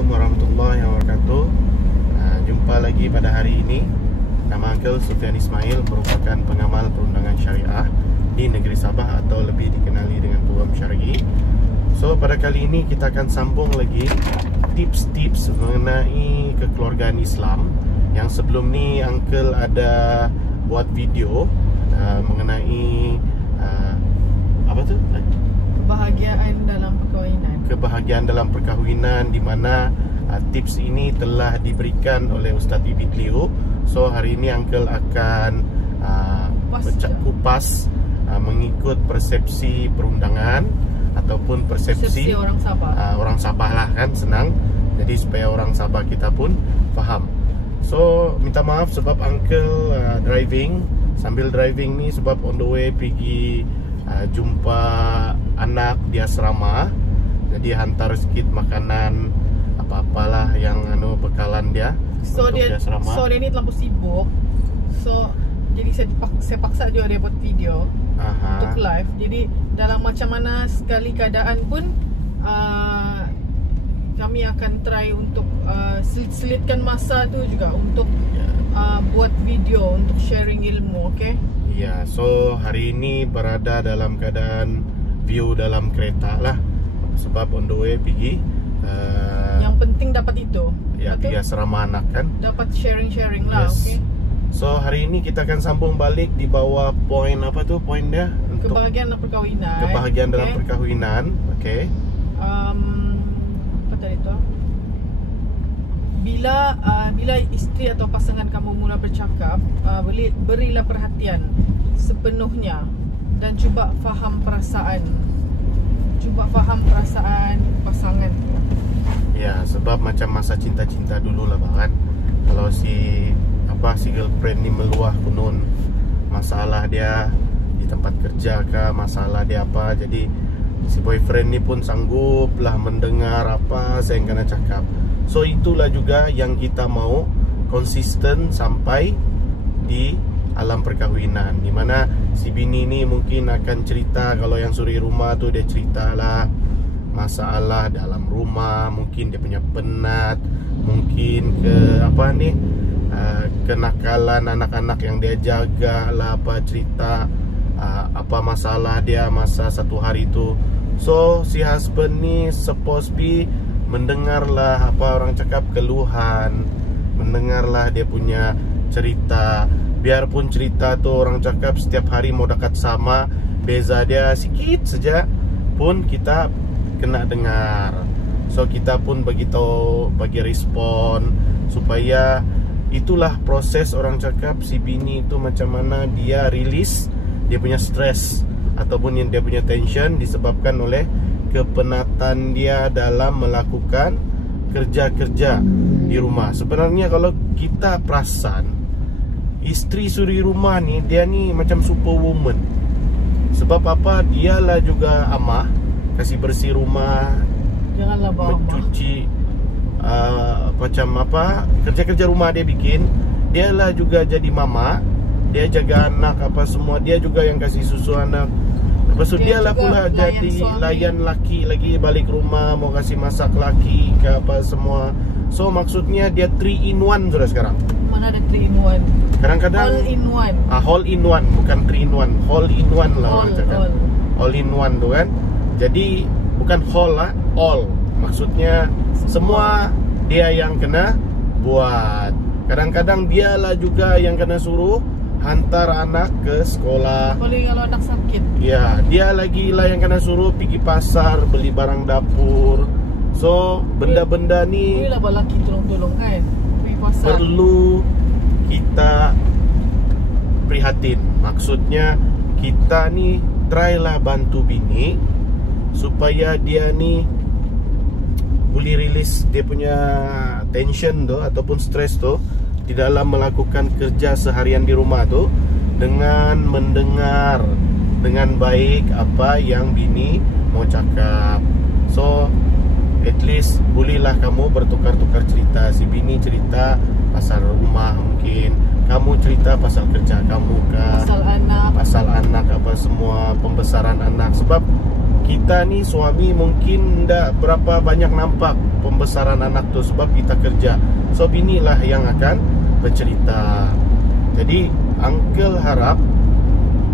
Assalamualaikum warahmatullahi wabarakatuh. Jumpa lagi pada hari ini. Nama Uncle Sufyan Ismail, merupakan pengamal perundangan syariah di negeri Sabah atau lebih dikenali dengan Peguam Syar'i. So pada kali ini kita akan sambung lagi tips-tips mengenai kekeluargaan Islam. Yang sebelum ni Uncle ada buat video mengenai apa tu? Kebahagiaan dalam perkahwinan, di mana tips ini telah diberikan oleh Ustaz Ibit Liu. So hari ini Uncle akan kupas mengikut persepsi perundangan ataupun persepsi orang Sabah. Orang Sabah lah kan, senang. Jadi supaya orang Sabah kita pun faham. So minta maaf sebab Uncle driving. Sambil driving ni sebab on the way pergi jumpa anak di asrama. Jadi hantar sikit makanan apa-apalah yang bekalan dia. So dia ni terlalu sibuk. So jadi saya paksa juga dia buat video untuk live. Jadi dalam macam mana sekali keadaan pun kami akan try untuk selitkan masa tu juga untuk buat video untuk sharing ilmu, okay? Ya, so hari ini berada dalam keadaan view dalam kereta lah. Sebab on the way pergi yang penting dapat itu. Ya, pergi asrama anak kan. Dapat sharing-sharing lah, yes. Okay? So hari ini kita akan sambung balik di bawah poin apa tu poin dia? Untuk kebahagiaan dalam perkahwinan. Kebahagiaan dalam perkahwinan, okay. Apa tadi tu? Bila isteri atau pasangan kamu mula bercakap, berilah perhatian sepenuhnya dan cuba faham perasaan pasangan. Ya, sebab macam masa cinta-cinta dulu lah kan. Kalau si girlfriend ni meluah kunun masalah dia di tempat kerja kah, masalah dia apa, jadi si boyfriend ni pun sanggup lah mendengar apa saya kena cakap. So itulah juga yang kita mau konsisten sampai di alam perkahwinan, di mana si bini ni mungkin akan cerita. Kalau yang suri rumah tu dia ceritalah masalah dalam rumah, mungkin dia punya penat, mungkin kenakalan anak-anak yang dia jaga lah, cerita apa masalah dia masa satu hari tu. So si husband ni supposed be mendengarlah apa orang cakap keluhan, mendengarlah dia punya cerita. Biarpun cerita tu orang cakap setiap hari mau dekat sama, beza dia sikit saja pun kita kena dengar. So kita pun bagi respon supaya itulah proses orang cakap si bini itu macam mana dia release dia punya stres ataupun yang dia punya tension disebabkan oleh kepenatan dia dalam melakukan kerja-kerja di rumah. Sebenarnya kalau kita perasan, isteri suri rumah ni dia ni macam superwoman. Sebab apa? Dialah juga amah, kasih bersih rumah, janganlah bawa mencuci macam apa kerja-kerja rumah dia bikin. Dialah juga jadi mama, dia jaga anak apa semua, dia juga yang kasih susu anak. Lepas tu dia lah pula jadi layan laki lagi balik rumah, mau kasih masak laki ke apa semua. So maksudnya dia 3 in 1 sudah sekarang. Mana ada 3 in 1? Kadang-kadang all in 1. All in 1, bukan 3 in 1. All in 1 lah orang cakap. All in 1 tu kan. Jadi bukan whole lah, all. Maksudnya semua dia yang kena buat. Kadang-kadang dialah juga yang kena suruh hantar anak ke sekolah. Apalagi kalau anak sakit. Ya, dia lagi lah yang kena suruh pergi pasar beli barang dapur. So benda-benda ni inilah balaki tolong-tolong kan. Pergi pasar. Perlu kita prihatin. Maksudnya kita ni try lah bantu bini supaya dia ni boleh release dia punya tension tu ataupun stres tu di dalam melakukan kerja seharian di rumah tu, dengan mendengar dengan baik apa yang bini mau cakap. So at least bolehlah kamu bertukar-tukar cerita. Si bini cerita pasal rumah, mungkin kamu cerita pasal kerja kamu kah, pasal anak apa semua, pembesaran anak. Sebab kita nih suami mungkin tidak berapa banyak nampak pembesaran anak tuh sebab kita kerja. So binilah yang akan bercerita. Jadi uncle harap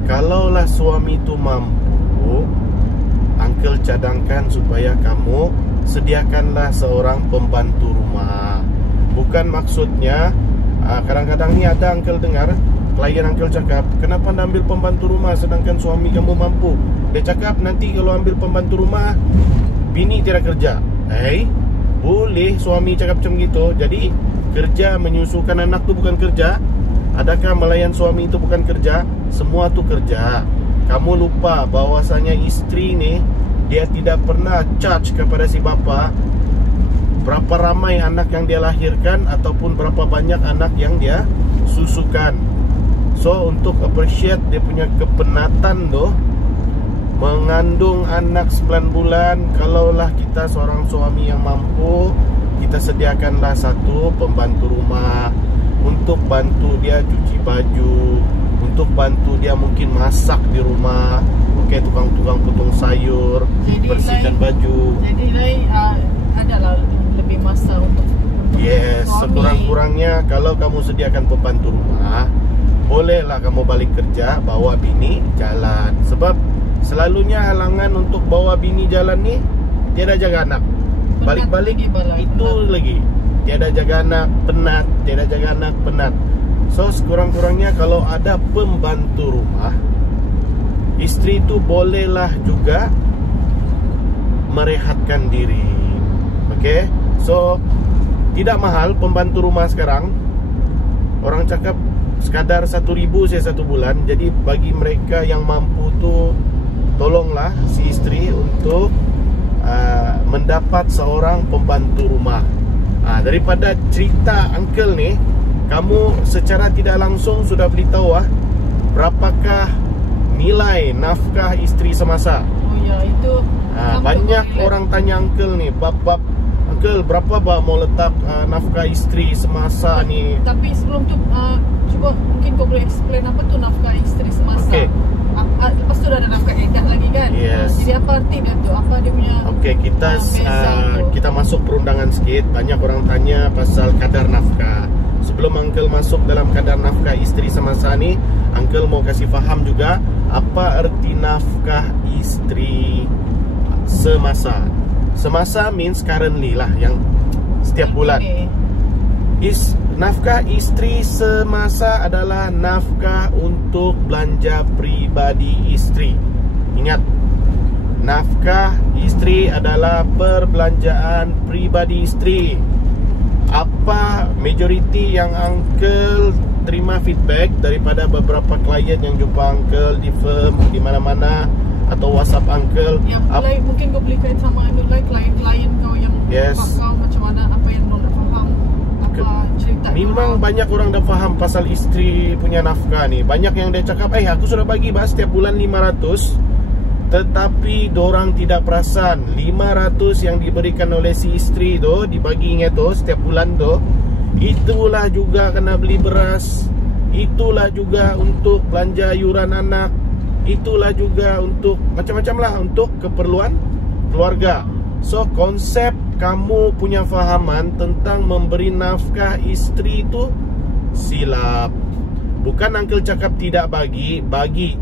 kalaulah suami itu mampu, uncle cadangkan supaya kamu sediakanlah seorang pembantu rumah. Bukan maksudnya kadang-kadang ni ada uncle dengar klien uncle cakap, kenapa anda ambil pembantu rumah sedangkan suami kamu mampu? Dia cakap nanti kalau ambil pembantu rumah bini tidak kerja. Boleh suami cakap macam gitu. Jadi kerja menyusukan anak tu bukan kerja. Adakah melayan suami itu bukan kerja? Semua tu kerja. Kamu lupa bahwasanya istri ni dia tidak pernah charge kepada si bapa berapa ramai anak yang dia lahirkan ataupun berapa banyak anak yang dia susukan. So untuk appreciate dia punya kepenatan tu, mengandung anak 9 bulan, kalaulah kita seorang suami yang mampu, kita sediakanlah satu pembantu rumah untuk bantu dia cuci baju, untuk bantu dia mungkin masak di rumah, tukang-tukang potong sayur, bersihkan baju. Jadi adalah lebih masa untuk yes, suami. Sekurang-kurangnya kalau kamu sediakan pembantu rumah, bolehlah kamu balik kerja, bawa bini jalan. Sebab selalunya halangan untuk bawa bini jalan ni tiada jaga anak. Balik-balik itu lagi tiada jaga anak, penat, tiada jaga anak, penat. So sekurang-kurangnya kalau ada pembantu rumah, istri itu bolehlah juga merehatkan diri. Okay? So tidak mahal pembantu rumah sekarang. Orang cakap sekadar 1.000 saya 1 bulan. Jadi bagi mereka yang mampu tu, tolonglah si istri untuk mendapat seorang pembantu rumah. Daripada cerita uncle ni, kamu secara tidak langsung sudah beritahu berapakah nilai nafkah istri semasa. Oh ya, itu banyak orang tanya uncle ni, bab uncle berapa mau letak nafkah istri semasa ni. Tapi sebelum tu cuba mungkin kau boleh explain apa tu nafkah istri semasa. Okay. Lepas tu dah ada nafkah edah lagi kan. Yes. Jadi apa arti dia tu? Apa dia punya? Okay, kita masuk perundangan sikit. Banyak orang tanya pasal kadar nafkah. Sebelum uncle masuk dalam kadar nafkah istri semasa ni, uncle mau kasih faham juga apa arti nafkah istri semasa. Semasa means currently lah, yang setiap bulan. Nafkah istri semasa adalah nafkah untuk belanja pribadi istri. Ingat, nafkah istri adalah perbelanjaan pribadi istri. Apa majoriti yang uncle terima feedback daripada beberapa klien yang jumpa uncle di firm, di mana-mana, atau WhatsApp uncle. Yang mungkin kau boleh kait sama klien-klien kau yang kau macam mana, apa yang kau nak faham, apa cerita. Memang banyak orang dah faham pasal istri punya nafkah ni. Banyak yang dia cakap, aku sudah bagi setiap bulan 500. Tetapi dorang tidak perasan 500 yang diberikan oleh si istri tu, dibaginya tu setiap bulan tu, itulah juga kena beli beras, itulah juga untuk belanja yuran anak, itulah juga untuk macam-macam lah, untuk keperluan keluarga. So konsep kamu punya fahaman tentang memberi nafkah istri itu silap. Bukan uncle cakap tidak bagi,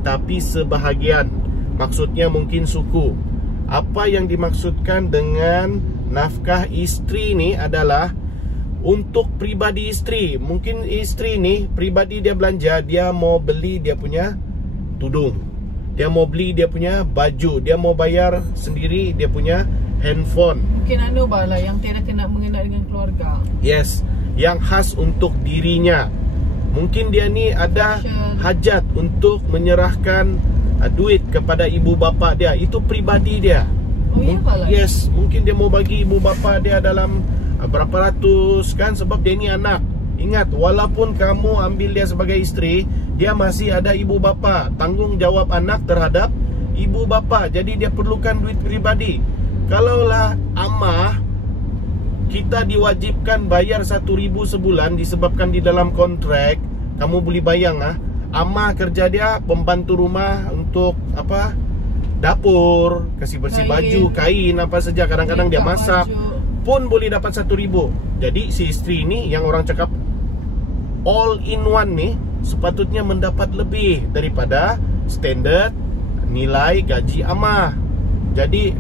tapi sebahagian. Maksudnya mungkin suku. Apa yang dimaksudkan dengan nafkah istri ni adalah untuk pribadi istri. Mungkin istri ni pribadi dia belanja, dia mau beli dia punya tudung, dia mau beli dia punya baju, dia mau bayar sendiri dia punya handphone. Mungkin bala yang tidak kena mengena dengan keluarga. Yes, yang khas untuk dirinya. Mungkin dia ni ada hajat untuk menyerahkan duit kepada ibu bapa dia. Itu pribadi dia. Yes, mungkin dia mau bagi ibu bapa dia dalam berapa ratus kan, sebab dia ni anak. Ingat, walaupun kamu ambil dia sebagai istri, dia masih ada ibu bapa. Tanggungjawab anak terhadap ibu bapa. Jadi dia perlukan duit pribadi. Kalaulah amah, kita diwajibkan bayar 1.000 sebulan disebabkan di dalam kontrak. Kamu boleh bayang amah kerja dia pembantu rumah untuk apa? dapur, kasih bersih baju, kain, apa saja. Kadang-kadang dia masak pun boleh dapat 1.000. Jadi si istri ini yang orang cakap all in one nih sepatutnya mendapat lebih daripada standard nilai gaji amah. Jadi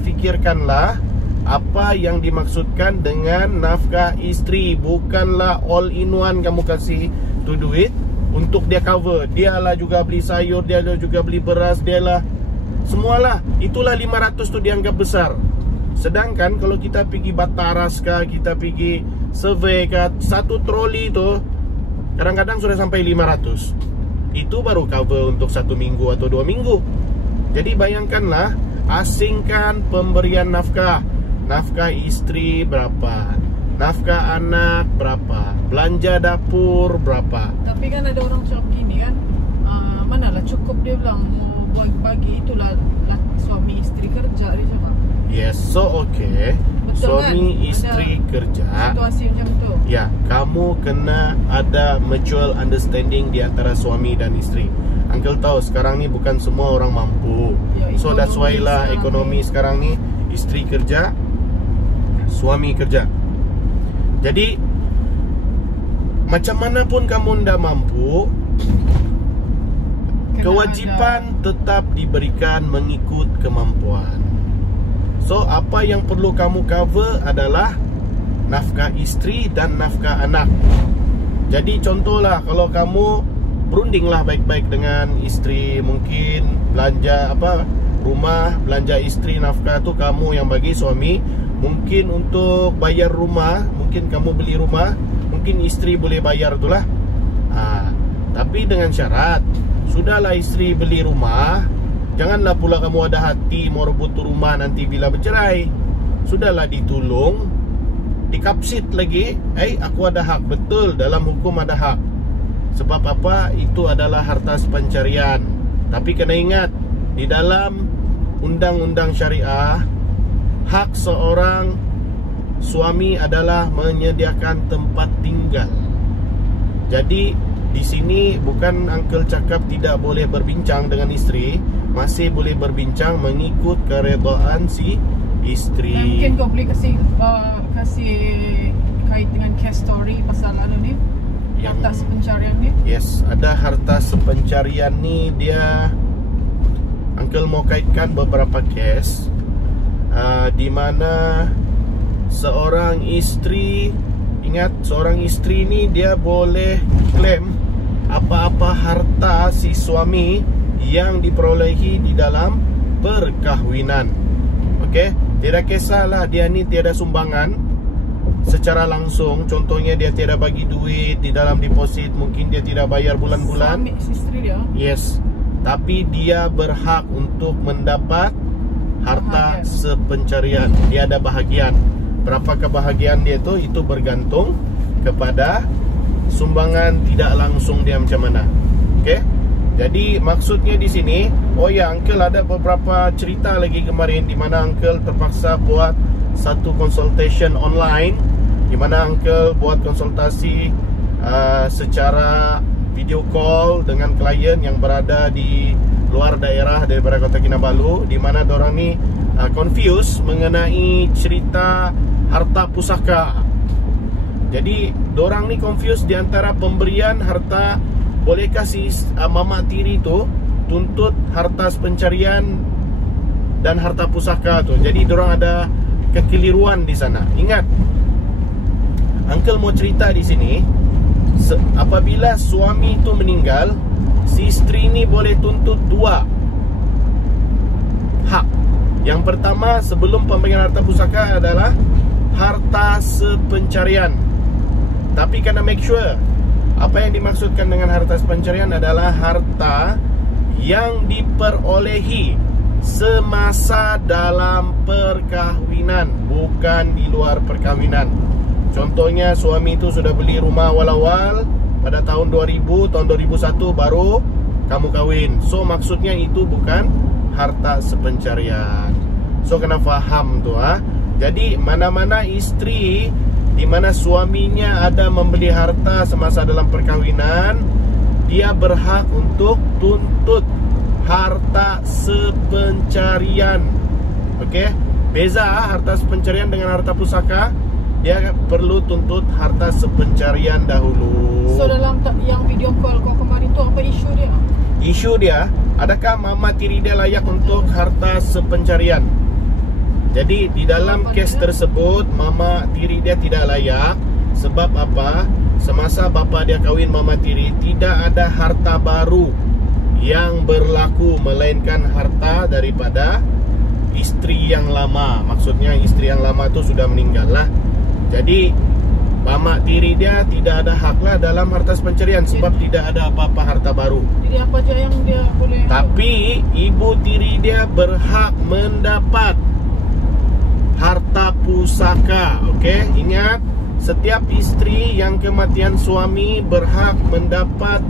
fikirkanlah apa yang dimaksudkan dengan nafkah istri. Bukanlah all in one kamu kasih tu duit untuk dia cover. Dialah juga beli sayur, dialah juga beli beras, dialah semualah. Itulah 500 tu dianggap besar. Sedangkan kalau kita pergi Bataras kah, kita pergi survey kah, satu troli tu kadang-kadang sudah sampai 500. Itu baru cover untuk 1 minggu atau 2 minggu. Jadi bayangkanlah, asingkan pemberian nafkah. Nafkah istri berapa, nafkah anak berapa, belanja dapur berapa. Tapi kan ada orang cakap gini kan, manalah cukup, dia bilang mau bagi itulah suami istri kerja, dia cakap. Yes, so okay. Suami kan? Istri kerja. Situasi macam tu. Ya, kamu kena ada mutual understanding di antara suami dan istri. Uncle tahu sekarang ni bukan semua orang mampu. Ya, so that's why lah ekonomi sekarang ni istri kerja, suami kerja. Jadi macam mana pun kamu ndak mampu, kewajipan tetap diberikan mengikut kemampuan. So apa yang perlu kamu cover adalah nafkah istri dan nafkah anak. Jadi contohlah, kalau kamu berundinglah baik-baik dengan istri, mungkin belanja apa rumah, belanja istri, nafkah tu kamu yang bagi suami. Mungkin untuk bayar rumah, mungkin kamu beli rumah, mungkin istri boleh bayar itulah. Tapi dengan syarat, sudahlah istri beli rumah, janganlah pula kamu ada hati mau rebut rumah nanti bila bercerai. Sudahlah ditolong, dikapsit lagi. Aku ada hak, betul, dalam hukum ada hak. Sebab apa? Itu adalah harta pencarian. Tapi kena ingat, di dalam undang-undang syariah, hak seorang suami adalah menyediakan tempat tinggal. Jadi di sini bukan uncle cakap tidak boleh berbincang dengan istri, masih boleh berbincang mengikut keredaan si istri. Mungkin kau boleh kasih kait dengan case story pasal ni, harta sepencarian ni. Yes, ada harta sepencarian ni, dia uncle mau kaitkan beberapa case di mana seorang istri, ingat, seorang istri ni dia boleh klaim apa-apa harta si suami yang diperolehi di dalam perkahwinan. Okey, tidak kisahlah dia ni tiada sumbangan secara langsung. Contohnya dia tiada bagi duit di dalam deposit, mungkin dia tidak bayar bulan-bulan. Suami istri dia. Yes, tapi dia berhak untuk mendapat harta sepencarian. Dia ada bahagian. Berapa kebahagiaan dia tu, itu bergantung kepada sumbangan tidak langsung dia macam mana. Okey. Jadi maksudnya di sini, oh ya, uncle ada beberapa cerita lagi kemarin di mana uncle terpaksa buat satu consultation online, di mana uncle buat konsultasi secara video call dengan klien yang berada di luar daerah daripada Kota Kinabalu, di mana dorang ni confused mengenai cerita harta pusaka. Jadi dorang ni confused di antara pemberian harta. Bolehkah si mama tiri tu tuntut harta pencarian dan harta pusaka tu? Jadi dorang ada kekeliruan di sana. Ingat, uncle mau cerita di sini, apabila suami tu meninggal, si istri ni boleh tuntut 2 hak. Yang pertama, sebelum pemberian harta pusaka adalah harta sepencarian. Tapi kena make sure, apa yang dimaksudkan dengan harta pencarian adalah harta yang diperolehi semasa dalam perkahwinan, bukan di luar perkahwinan. Contohnya suami itu sudah beli rumah awal-awal pada tahun 2000, tahun 2001 baru kamu kahwin. So maksudnya itu bukan harta sepencarian. So kena faham tu Jadi mana-mana istri di mana suaminya ada membeli harta semasa dalam perkahwinan, dia berhak untuk tuntut harta sepencarian. Okey, beza harta sepencarian dengan harta pusaka. Dia perlu tuntut harta sepencarian dahulu. So dalam yang video call kau kemarin tu, apa isu dia? Isu dia, adakah mama tiri dia layak untuk harta sepencarian? Jadi di dalam kes tersebut, mama tiri dia tidak layak. Sebab apa? Semasa bapa dia kahwin mama tiri, tidak ada harta baru yang berlaku, melainkan harta daripada isteri yang lama. Maksudnya isteri yang lama tu sudah meninggal lah. Jadi mama tiri dia tidak ada hak lah dalam harta sepencarian, sebab tidak ada apa-apa harta baru. Jadi apa aja yang dia boleh. Tapi ibu tiri dia berhak mendapat harta pusaka. Okey, ingat, setiap isteri yang kematian suami berhak mendapat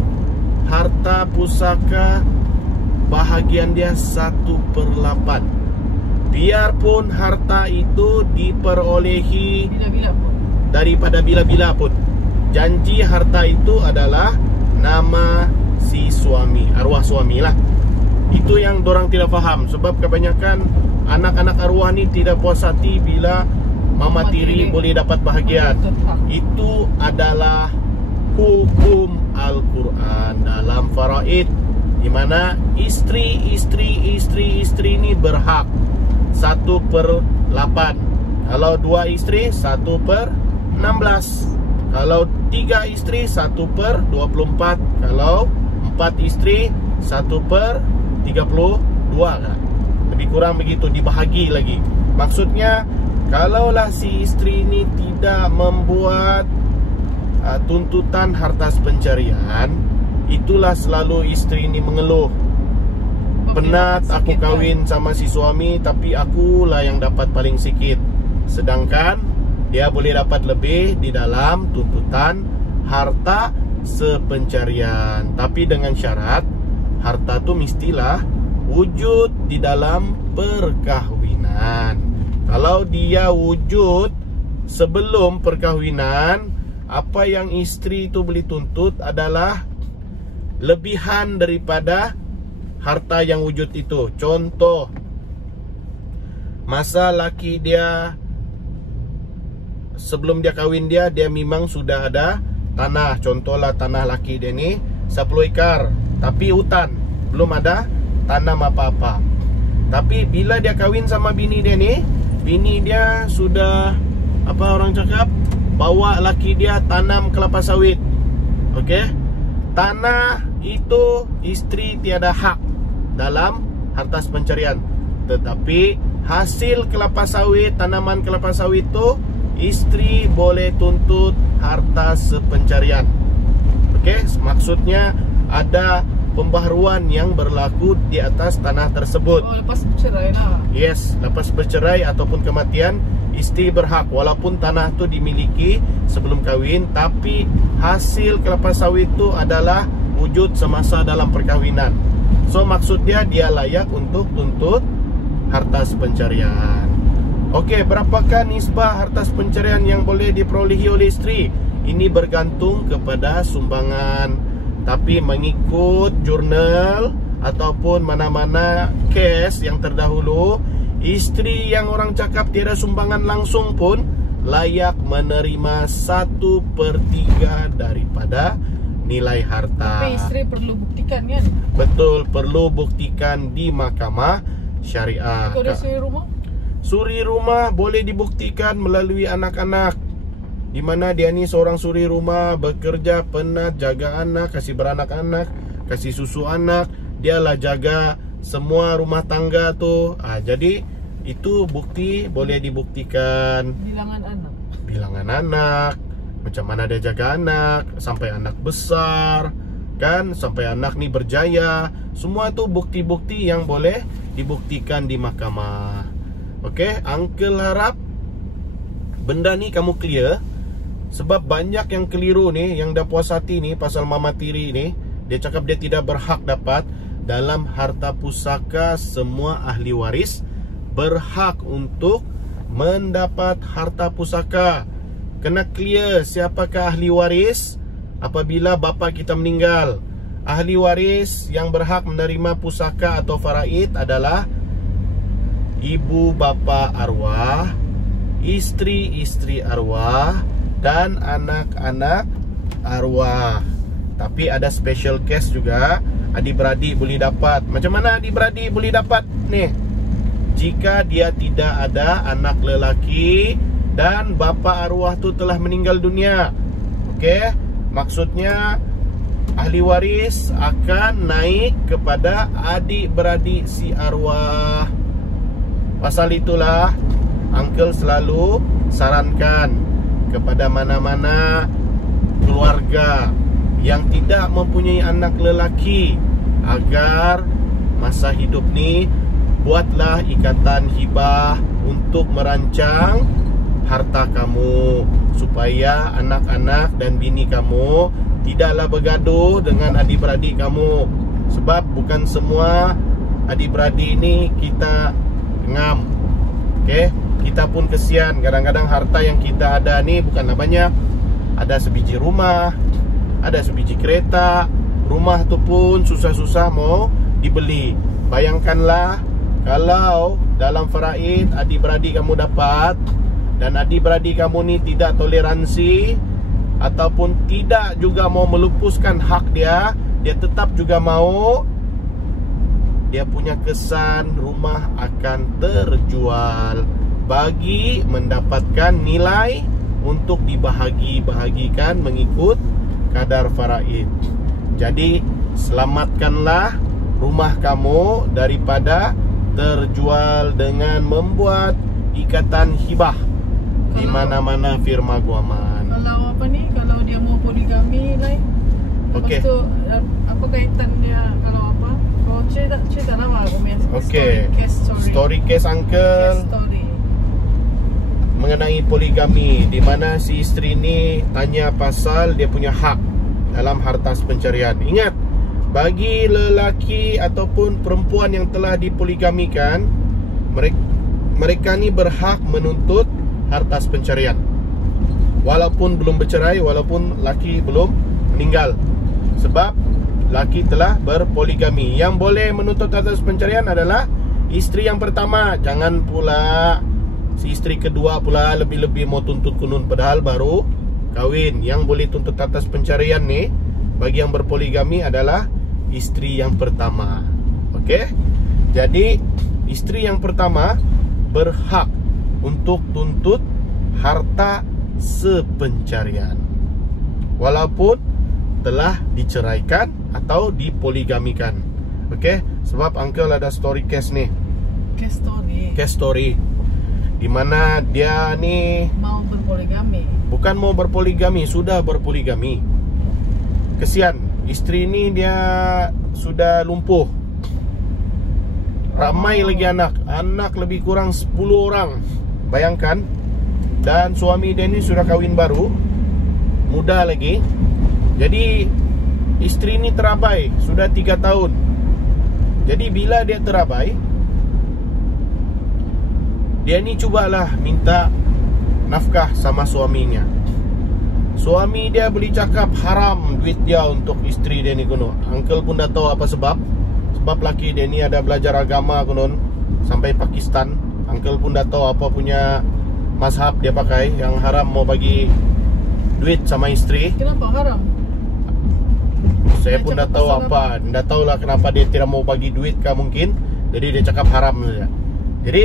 harta pusaka bahagian dia 1/8. Biarpun harta itu diperolehi bila-bila pun, daripada bila-bila pun, janji harta itu adalah nama si suami, arwah suami lah. Itu yang dorang tidak faham. Sebab kebanyakan anak-anak arwah ni tidak puas hati bila mama tiri boleh dapat bahagian. Itu adalah hukum Al-Quran dalam faraid, di mana istri ini berhak 1/8. Kalau 2 istri 1/16. Kalau 3 istri 1/24. Kalau 4 istri 1/32 kan? Lebih kurang begitu, dibahagi lagi. Maksudnya, kalaulah si istri ini tidak membuat tuntutan harta pencarian, itulah selalu istri ini mengeluh. Penat aku kahwin sama si suami, tapi akulah yang dapat paling sikit. Sedangkan dia boleh dapat lebih di dalam tuntutan harta sepencarian. Tapi dengan syarat, harta tu mestilah wujud di dalam perkahwinan. Kalau dia wujud sebelum perkahwinan, apa yang isteri itu boleh tuntut adalah lebihan daripada harta yang wujud itu. Contoh, masa laki dia sebelum dia kahwin dia memang sudah ada tanah. Contohlah tanah laki dia ni 10 ekar, tapi hutan, belum ada tanam apa-apa. Tapi bila dia kahwin sama bini dia ni, bini dia sudah, apa orang cakap, bawa laki dia tanam kelapa sawit. Okey, tanah itu isteri tiada hak dalam harta pencarian. Tetapi hasil kelapa sawit, tanaman kelapa sawit itu isteri boleh tuntut harta sepencarian. Okey, maksudnya ada pembaharuan yang berlaku di atas tanah tersebut. Oh, lepas bercerai lah. Yes, lepas bercerai ataupun kematian, isteri berhak walaupun tanah tu dimiliki sebelum kahwin, tapi hasil kelapa sawit itu adalah wujud semasa dalam perkahwinan. So maksudnya dia layak untuk tuntut harta sepencarian. Okey, berapakah nisbah harta sepencarian yang boleh diperolehi oleh isteri? Ini bergantung kepada sumbangan. Tapi mengikut jurnal ataupun mana-mana kes yang terdahulu, isteri yang orang cakap tiada sumbangan langsung pun layak menerima 1/3 daripada nilai harta. Tapi isteri perlu buktikan kan? Betul, perlu buktikan di mahkamah syariah. Kau dah suri rumah? Suri rumah boleh dibuktikan melalui anak-anak, di mana dia ni seorang suri rumah, bekerja, penat, jaga anak, kasih beranak anak, kasih susu anak, dialah jaga semua rumah tangga tu. Jadi itu bukti boleh dibuktikan. Bilangan anak, macam mana dia jaga anak sampai anak besar, kan, sampai anak ni berjaya. Semua tu bukti-bukti yang boleh dibuktikan di mahkamah. Okey, uncle harap benda ni kamu clear. Sebab banyak yang keliru ni, yang dah puas hati ni pasal mama tiri ni. Dia cakap dia tidak berhak dapat. Dalam harta pusaka, semua ahli waris berhak untuk mendapat harta pusaka. Kena clear siapakah ahli waris apabila bapa kita meninggal. ahli waris yang berhak menerima pusaka atau faraid adalah ibu bapa arwah, istri-istri arwah, dan anak-anak arwah. Tapi ada special case juga, adik-beradik boleh dapat. Macam mana adik-beradik boleh dapat nih? Jika dia tidak ada anak lelaki dan bapa arwah tu telah meninggal dunia. Okey, maksudnya ahli waris akan naik kepada adik-beradik si arwah. Pasal itulah Uncle selalu sarankan kepada mana-mana keluarga yang tidak mempunyai anak lelaki agar masa hidup ni buatlah ikatan hibah untuk merancang harta kamu, supaya anak-anak dan bini kamu tidaklah bergaduh dengan adik-beradik kamu. Sebab bukan semua adik-beradik ini kita ngam. Okay? Kita pun kesian. Kadang-kadang harta yang kita ada ni bukanlah banyak. Ada sebiji rumah, ada sebiji kereta. Rumah tu pun susah-susah mau dibeli. Bayangkanlah kalau dalam faraid adik-beradik kamu dapat, dan adik-beradik kamu ni tidak toleransi ataupun tidak juga mau melupuskan hak dia, dia tetap juga mau, dia punya kesan rumah akan terjual bagi mendapatkan nilai untuk dibahagi-bahagikan mengikut kadar faraid. Jadi selamatkanlah rumah kamu daripada terjual dengan membuat ikatan hibah di mana-mana firma Guaman. Kalau apa ni, kalau dia mau poligami lah. Okey. Lepas tu apa kaitan dia kalau apa? Kau cerita lama aku punya story case Uncle mengenai poligami, di mana si isteri ni tanya pasal dia punya hak dalam harta pencarian. Ingat, bagi lelaki ataupun perempuan yang telah dipoligamikan, mereka ni berhak menuntut harta pencarian walaupun belum bercerai, walaupun laki belum meninggal. Sebab laki telah berpoligami. Yang boleh menuntut harta pencarian adalah isteri yang pertama. Jangan pula si isteri kedua pula lebih-lebih mau tuntut kunun padahal baru kahwin. Yang boleh tuntut harta pencarian ni bagi yang berpoligami adalah isteri yang pertama. Okey? Jadi isteri yang pertama berhak untuk tuntut harta sepencarian walaupun telah diceraikan atau dipoligamikan. Okey, sebab Uncle ada story case ni. Case story di mana dia ni mau berpoligami. Bukan mau berpoligami, sudah berpoligami. Kesian, isteri ni dia sudah lumpuh. Ramai lagi anak lebih kurang 10 orang. Bayangkan. Dan suami dia ni sudah kahwin baru, muda lagi. Jadi isteri ni terabai sudah 3 tahun. Jadi bila dia terabai, dia ni cubalah minta nafkah sama suaminya. Suami dia boleh cakap haram duit dia untuk isteri dia ni kuno. Uncle pun dah tahu apa sebab. Sebab laki dia ni ada belajar agama kuno sampai Pakistan. Uncle pun dah tahu apa punya mazhab dia pakai, yang haram mau bagi duit sama isteri. Kenapa haram? Saya pun dah tahu apa. Dah tahulah kenapa dia tidak mau bagi duit kah mungkin. Jadi dia cakap haram saja. Jadi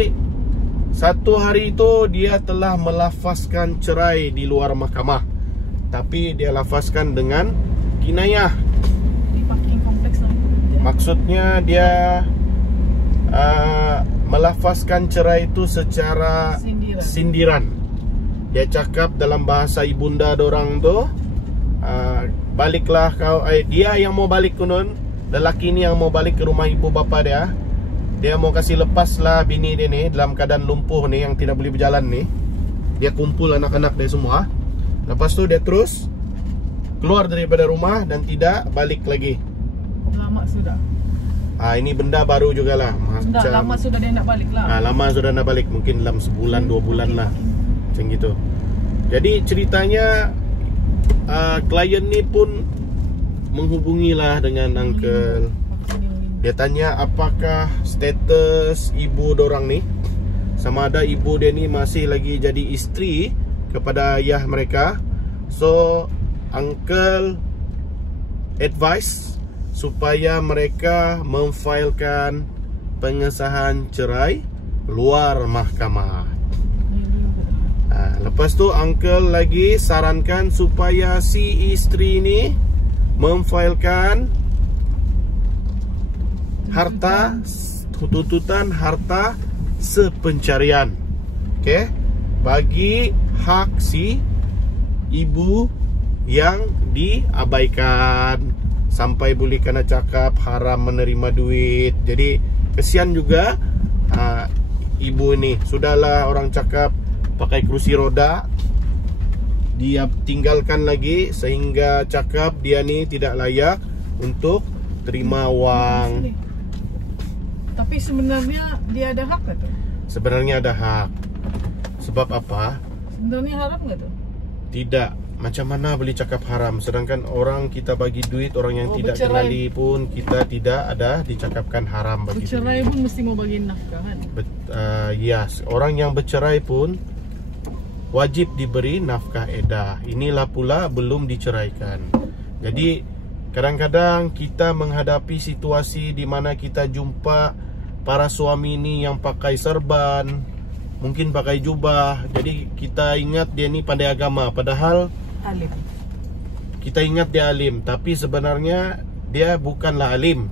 satu hari itu dia telah melafazkan cerai di luar mahkamah. Tapi dia lafazkan dengan kinayah. Maksudnya dia melafazkan cerai itu secara sindiran. Dia cakap dalam bahasa ibunda dorang tu, baliklah kau. Dia yang mau balik kunun, lelaki ni yang mau balik ke rumah ibu bapa dia. Dia mau kasih lepaslah bini dia ni dalam keadaan lumpuh ni, yang tidak boleh berjalan ni. Dia kumpul anak-anak dia semua. Lepas tu dia terus keluar daripada rumah dan tidak balik lagi. Lama sudah. Ini benda baru jugalah. Macam lama sudah dia nak balik lah. Lama sudah nak balik, mungkin dalam sebulan 2 bulan lah. Macam gitu. Jadi ceritanya klien ni pun menghubungilah dengan uncle. Dia tanya apakah status ibu dorang ni, sama ada ibu dia ni masih lagi jadi isteri kepada ayah mereka. So uncle advice supaya mereka memfailkan pengesahan cerai luar mahkamah. Lepas tu uncle lagi sarankan supaya si isteri ni memfailkan tuntutan harta sepencarian. Okey, bagi hak si ibu yang diabaikan, sampai boleh kena cakap haram menerima duit. Jadi kesian juga ibu ni. Sudahlah orang cakap pakai kerusi roda, dia tinggalkan lagi sehingga cakap dia ni tidak layak untuk terima wang. Tapi sebenarnya dia ada hak tak tu? Sebenarnya ada hak. Sebab apa? Sebenarnya haram tak tu? Tidak. Macam mana boleh cakap haram? Sedangkan orang kita bagi duit, orang yang tidak kenali pun kita tidak ada dicakapkan haram bagi bercerai duit. Pun mesti mau bagi nafkah kan? Yes. Orang yang bercerai pun wajib diberi nafkah edah. Inilah pula belum diceraikan. Jadi kadang-kadang kita menghadapi situasi di mana kita jumpa para suami ini yang pakai serban, mungkin pakai jubah. Jadi kita ingat dia ni pandai agama, padahal alim. Kita ingat dia alim, tapi sebenarnya dia bukanlah alim.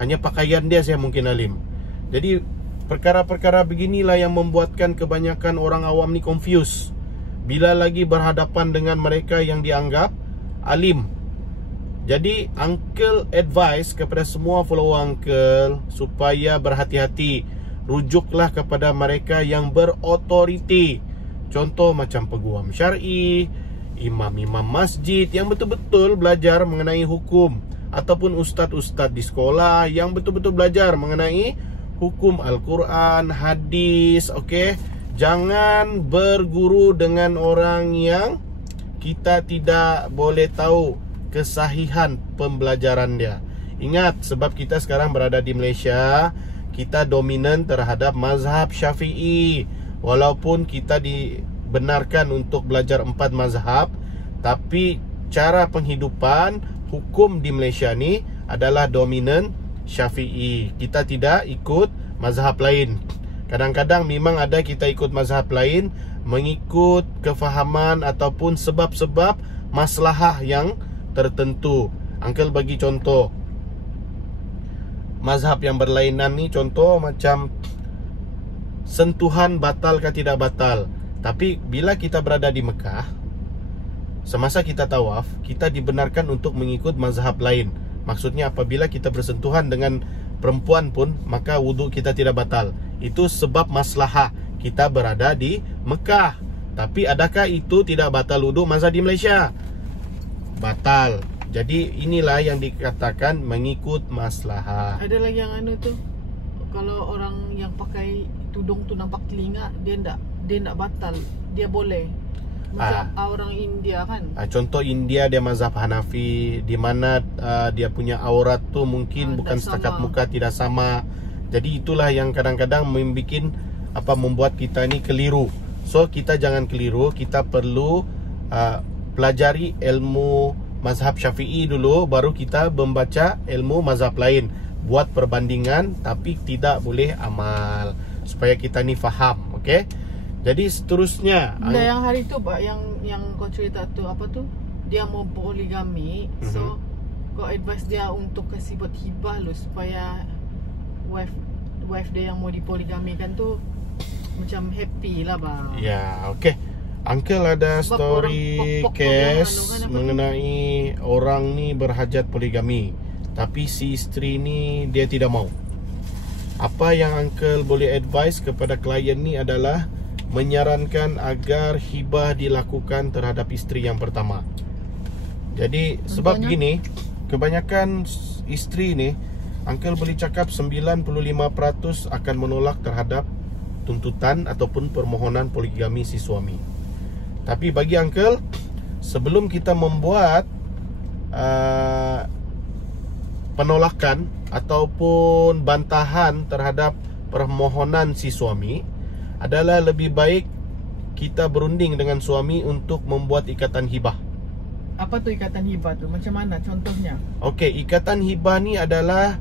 Hanya pakaian dia saya mungkin alim. Jadi perkara-perkara beginilah yang membuatkan kebanyakan orang awam ni confused bila lagi berhadapan dengan mereka yang dianggap alim. Jadi uncle advice kepada semua follower uncle supaya berhati-hati. Rujuklah kepada mereka yang berotoriti. Contoh macam peguam syar'i, imam-imam masjid yang betul-betul belajar mengenai hukum, ataupun ustaz-ustaz di sekolah yang betul-betul belajar mengenai hukum Al-Quran, hadis. Okey, jangan berguru dengan orang yang kita tidak boleh tahu kesahihan pembelajaran dia. Ingat, sebab kita sekarang berada di Malaysia, kita dominan terhadap mazhab Syafi'i. Walaupun kita dibenarkan untuk belajar 4 mazhab, tapi cara penghidupan hukum di Malaysia ni adalah dominan Syafi'i. Kita tidak ikut mazhab lain. Kadang-kadang memang ada kita ikut mazhab lain mengikut kefahaman ataupun sebab-sebab maslahah yang tertentu. Uncle bagi contoh mazhab yang berlainan ni, contoh macam sentuhan batal ke tidak batal. Tapi bila kita berada di Mekah, semasa kita tawaf, kita dibenarkan untuk mengikut mazhab lain. Maksudnya apabila kita bersentuhan dengan perempuan pun, maka wudhu kita tidak batal. Itu sebab maslahah kita berada di Mekah. Tapi adakah itu tidak batal wudhu masa di Malaysia? Batal. Jadi inilah yang dikatakan mengikut maslahah. Ada lagi yang tu, kalau orang yang pakai tudung tu nampak telinga, dia ndak batal, dia boleh. Macam orang India kan. Contoh India, dia mazhab Hanafi, di mana dia punya aurat tu mungkin bukan setakat muka, tidak sama. Jadi itulah yang kadang-kadang membuat kita ni keliru. So kita jangan keliru, kita perlu pelajari ilmu mazhab Syafi'i dulu, baru kita membaca ilmu mazhab lain. Buat perbandingan, tapi tidak boleh amal, supaya kita ni faham. Okey. Jadi seterusnya yang hari tu Pak, yang kau cerita tu, apa tu, dia mau poligami. So kau advice dia untuk kasih buat hibah lu, supaya wife dia yang mau dipoligamikan tu macam happy lah bang. Ya, okey. Uncle ada story case mengenai orang ni berhajat poligami, tapi si isteri ni dia tidak mau. Apa yang uncle boleh advise kepada klien ni adalah menyarankan agar hibah dilakukan terhadap isteri yang pertama. Jadi sebab begini, kebanyakan isteri ni uncle boleh cakap 95% akan menolak terhadap tuntutan ataupun permohonan poligami si suami. Tapi bagi uncle, sebelum kita membuat penolakan ataupun bantahan terhadap permohonan si suami, adalah lebih baik kita berunding dengan suami untuk membuat ikatan hibah. Apa tuh ikatan hibah tuh? Macam mana contohnya? Okey, ikatan hibah ni adalah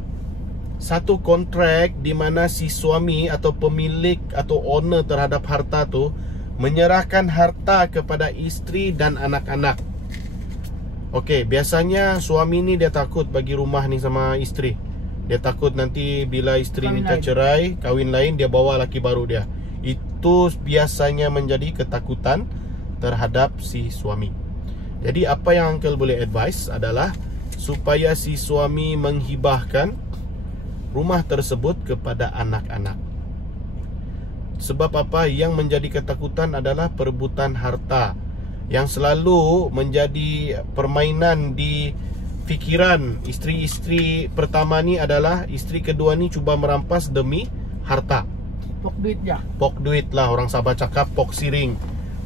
satu kontrak di mana si suami atau pemilik atau owner terhadap harta tu menyerahkan harta kepada isteri dan anak-anak. Okey, biasanya suami ni dia takut bagi rumah ni sama isteri. Dia takut nanti bila isteri minta cerai, kahwin lain, dia bawa laki baru dia. Itu biasanya menjadi ketakutan terhadap si suami. Jadi apa yang uncle boleh advise adalah supaya si suami menghibahkan rumah tersebut kepada anak-anak. Sebab apa? Yang menjadi ketakutan adalah perebutan harta, yang selalu menjadi permainan di fikiran isteri-isteri pertama ni adalah isteri kedua ni cuba merampas demi harta. Pok duit je. Pok duit lah, orang Sabah cakap pok siring.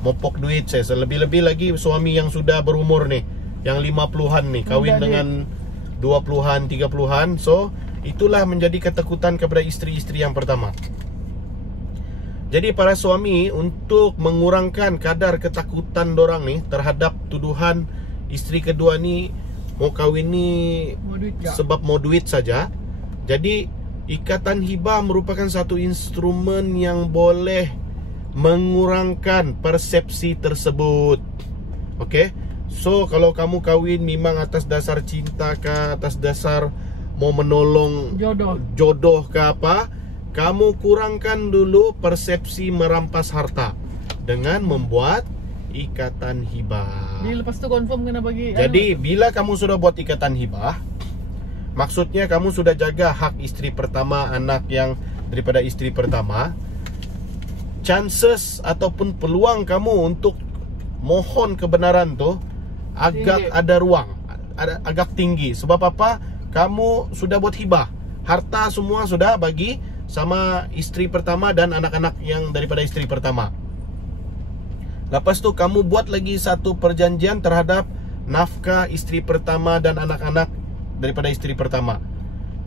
Mau pok duit saya. Lebih-lebih lagi suami yang sudah berumur nih, yang 50-an nih, kahwin dengan 20-an, 30-an. So, itulah menjadi ketakutan kepada isteri-isteri yang pertama. Jadi para suami untuk mengurangkan kadar ketakutan dorang ni terhadap tuduhan isteri kedua ni mau kahwin ni sebab mau duit saja. Jadi ikatan hibah merupakan satu instrumen yang boleh mengurangkan persepsi tersebut. Okey. So kalau kamu kahwin memang atas dasar cinta ke, atas dasar mau menolong jodoh ke apa, kamu kurangkan dulu persepsi merampas harta dengan membuat ikatan hibah. Jadi lepas tu confirm kena bagi. Jadi bila kamu sudah buat ikatan hibah, maksudnya kamu sudah jaga hak isteri pertama, anak yang daripada isteri pertama. Chances ataupun peluang kamu untuk mohon kebenaran tu agak ada ruang, agak tinggi. Sebab apa? Kamu sudah buat hibah. Harta semua sudah bagi sama isteri pertama dan anak-anak yang daripada isteri pertama. Lepas tu kamu buat lagi satu perjanjian terhadap nafkah isteri pertama dan anak-anak daripada isteri pertama.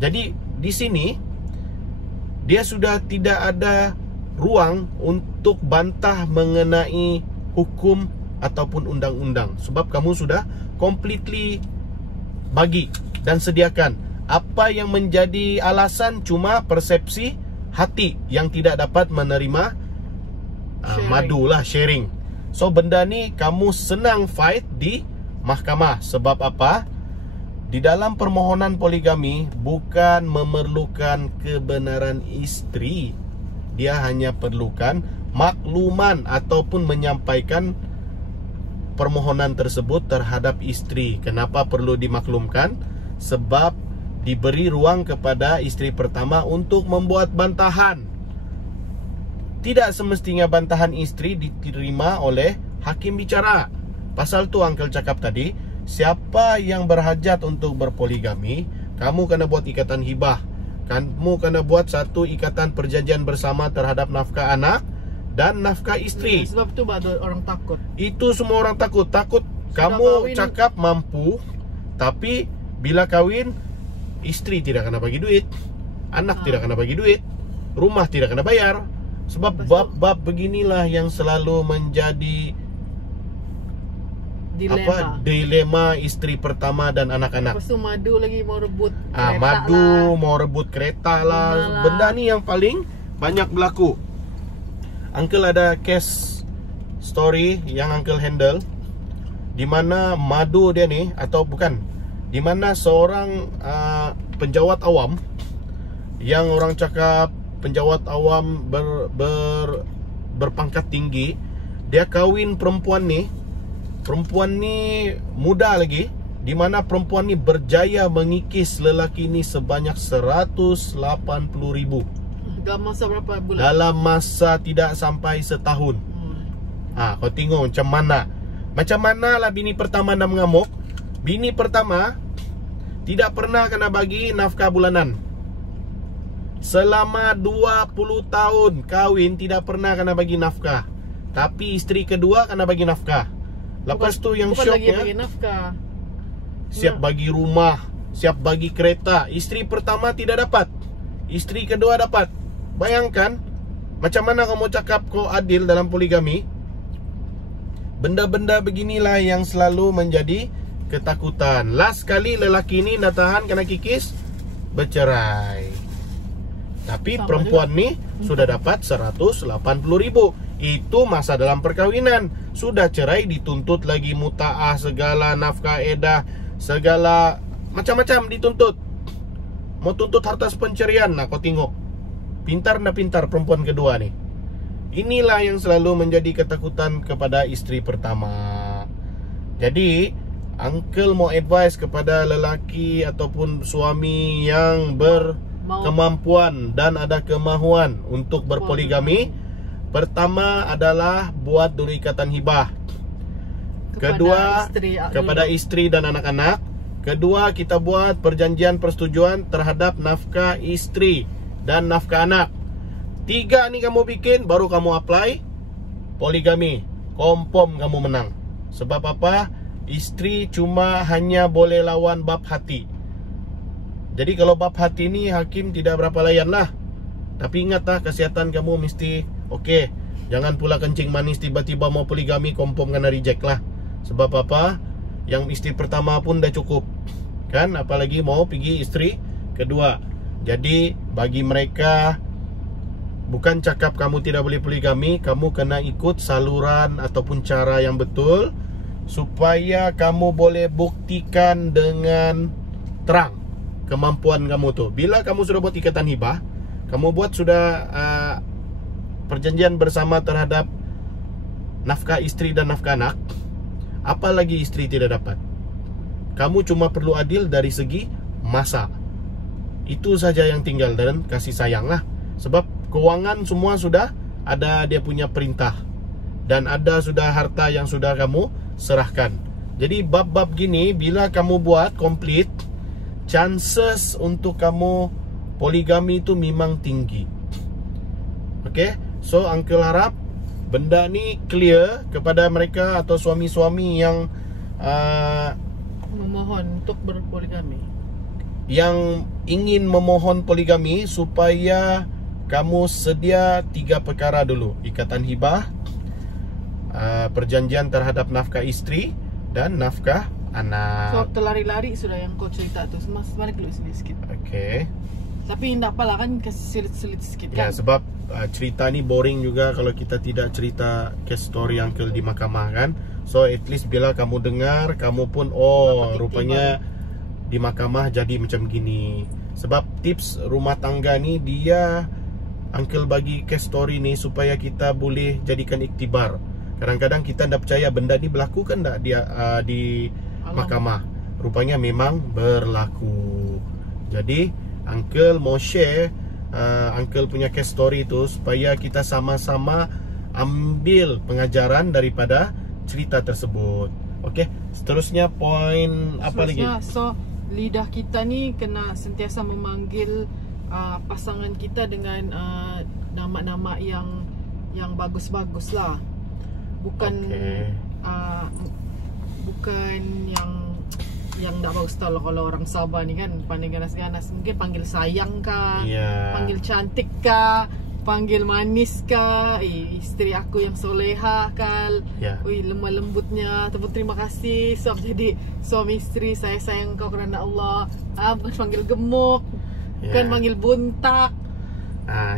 Jadi di sini dia sudah tidak ada ruang untuk bantah mengenai hukum ataupun undang-undang, sebab kamu sudah completely bagi dan sediakan. Apa yang menjadi alasan cuma persepsi hati yang tidak dapat menerima madu lah, sharing. So benda ni kamu senang fight di mahkamah. Sebab apa? Di dalam permohonan poligami bukan memerlukan kebenaran isteri. Dia hanya perlukan makluman ataupun menyampaikan permohonan tersebut terhadap isteri. Kenapa perlu dimaklumkan? Sebab diberi ruang kepada isteri pertama untuk membuat bantahan. Tidak semestinya bantahan isteri diterima oleh hakim bicara. Pasal tu uncle cakap tadi, siapa yang berhajat untuk berpoligami, kamu kena buat ikatan hibah. Kamu kena buat satu ikatan perjanjian bersama terhadap nafkah anak dan nafkah isteri. Sebab tu baru orang takut. Itu semua orang takut. Takut kamu cakap mampu, tapi bila kahwin isteri tidak kena bagi duit, anak tidak kena bagi duit, rumah tidak kena bayar. Sebab bab-bab beginilah yang selalu menjadi dilema isteri pertama dan anak-anak. Lepas tu madu lagi mau rebut mau rebut kereta lah. Benda ni yang paling banyak berlaku. Uncle ada case story yang uncle handle, di mana madu dia ni, atau bukan, di mana seorang penjawat awam, yang orang cakap penjawat awam berpangkat tinggi, dia kahwin perempuan ni. Perempuan ni muda lagi, di mana perempuan ni berjaya mengikis lelaki ni sebanyak 180,000 dalam masa berapa bulan? Dalam masa tidak sampai setahun. Kau tengok macam mana. Macam mana lah bini pertama dah mengamuk. Bini pertama tidak pernah kena bagi nafkah bulanan. Selama 20 tahun kahwin tidak pernah kena bagi nafkah. Tapi isteri kedua kena bagi nafkah. Lepas tu yang syoknya, bagi nafkah. siap bagi rumah, siap bagi kereta. Isteri pertama tidak dapat, isteri kedua dapat. Bayangkan macam mana kamu cakap kau adil dalam poligami. Benda-benda beginilah yang selalu menjadi ketakutan. Last kali lelaki ni dah tahan kena kikis, bercerai. Tapi sama perempuan juga. ni sudah dapat 180.000. Itu masa dalam perkawinan. Sudah cerai dituntut lagi mutaah, segala nafkah edah, segala macam-macam dituntut. Mau tuntut harta pencerian. Nah kau tengok, pintar na pintar perempuan kedua ni. Inilah yang selalu menjadi ketakutan kepada isteri pertama. Jadi uncle mau advice kepada lelaki ataupun suami yang berkemampuan dan ada kemahuan untuk berpoligami. Pertama adalah buat dulu ikatan hibah. Kedua, kepada isteri dan anak-anak. Kedua, kita buat perjanjian persetujuan terhadap nafkah isteri dan nafkah anak. 3 ni kamu bikin, baru kamu apply poligami. Confirm kamu menang. Sebab apa? Isteri cuma hanya boleh lawan bab hati. Jadi kalau bab hati ni hakim tidak berapa layan lah. Tapi ingatlah, kesihatan kamu mesti okey. Jangan pula kencing manis tiba-tiba mau poligami, confirm kena reject lah. Sebab apa? Yang isteri pertama pun dah cukup, kan? Apalagi mau pergi isteri kedua. Jadi bagi mereka, bukan cakap kamu tidak boleh poligami, kamu kena ikut saluran ataupun cara yang betul supaya kamu boleh buktikan dengan terang kemampuan kamu tu. Bila kamu sudah buat ikatan hibah, kamu buat sudah perjanjian bersama terhadap nafkah isteri dan nafkah anak, apa lagi isteri tidak dapat? Kamu cuma perlu adil dari segi masa. Itu saja yang tinggal, dan kasih sayang lah. Sebab kewangan semua sudah ada dia punya perintah, dan ada sudah harta yang sudah kamu serahkan. Jadi bab-bab gini bila kamu buat complete, chances untuk kamu poligami itu memang tinggi. Okay, so uncle harap benda ni clear kepada mereka atau suami-suami yang memohon untuk berpoligami, yang ingin memohon poligami, supaya kamu sedia 3 perkara dulu: ikatan hibah, perjanjian terhadap nafkah isteri dan nafkah anak. So terlari-lari sudah yang kau cerita tu. Balik dulu sikit. Okay. Tapi tak apalah kan, kasih selit sikit kan. Ya, sebab cerita ni boring juga kalau kita tidak cerita case story uncle di mahkamah kan. So at least bila kamu dengar, kamu pun rupanya di mahkamah jadi macam gini. Sebab tips rumah tangga ni dia uncle bagi case story ni supaya kita boleh jadikan iktibar. Kadang-kadang kita tidak percaya benda ni berlaku kan tak dia di mahkamah. Rupanya memang berlaku. Jadi uncle mau share uncle punya case story tu supaya kita sama-sama ambil pengajaran daripada cerita tersebut. Okey, seterusnya poin apa lagi? So lidah kita ni kena sentiasa memanggil pasangan kita dengan nama-nama yang bagus-bagus lah. Bukan bukan yang tak bagus tau lah. Kalau orang Sabah ni kan pandai ganas-ganas, mungkin panggil sayang kah, panggil cantik kah, panggil manis kah, isteri aku yang soleha kah, lemah lembutnya, ataupun terima kasih. So jadi suami isteri, saya sayang kau kerana Allah. Bukan panggil gemuk, bukan panggil buntak.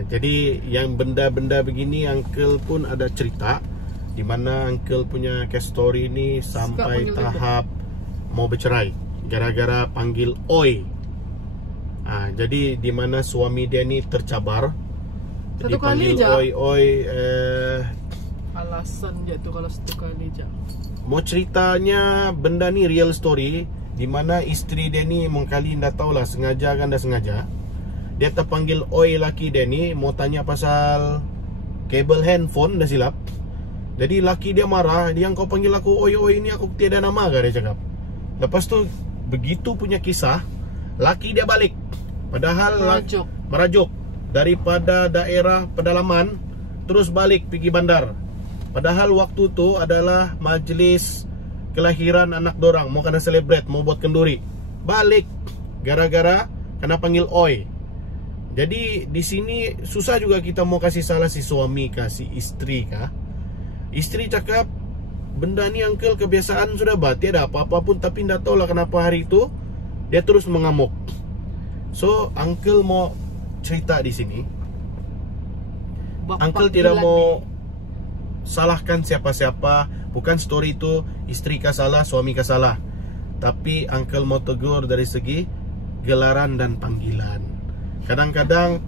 Jadi yang benda-benda begini uncle pun ada cerita, di mana uncle punya case story ni sampai tahap mau bercerai gara-gara panggil oi. Jadi di mana suami dia ni tercabar. Jadi satu kali je oi alasan je tu kalau satu kali je. Mau ceritanya benda ni real story, di mana isteri dia ni mengkali dah tahulah, sengaja kan dah sengaja. Dia terpanggil oi laki dia ni, mau tanya pasal kabel handphone dah silap. Jadi laki dia marah, dia kau panggil aku oi ni aku tiada nama ke, dia cakap. Lepas tu begitu punya kisah, laki dia balik. Padahal merajuk daripada daerah pedalaman terus balik pergi bandar. Padahal waktu tu adalah majlis kelahiran anak dorang, mau kena celebrate, mau buat kenduri, balik gara-gara kena panggil oi. Jadi di sini susah juga kita mau kasih salah si suami kasih istri kah. Istri cakap, benda ni uncle kebiasaan sudah tiada apa-apa pun, tapi tidak tahu lah kenapa hari itu dia terus mengamuk. So uncle mau cerita di sini. Uncle tidak mau salahkan siapa-siapa. Bukan story itu istri kah salah, suami kah salah. Tapi uncle mau tegur dari segi gelaran dan panggilan. Kadang-kadang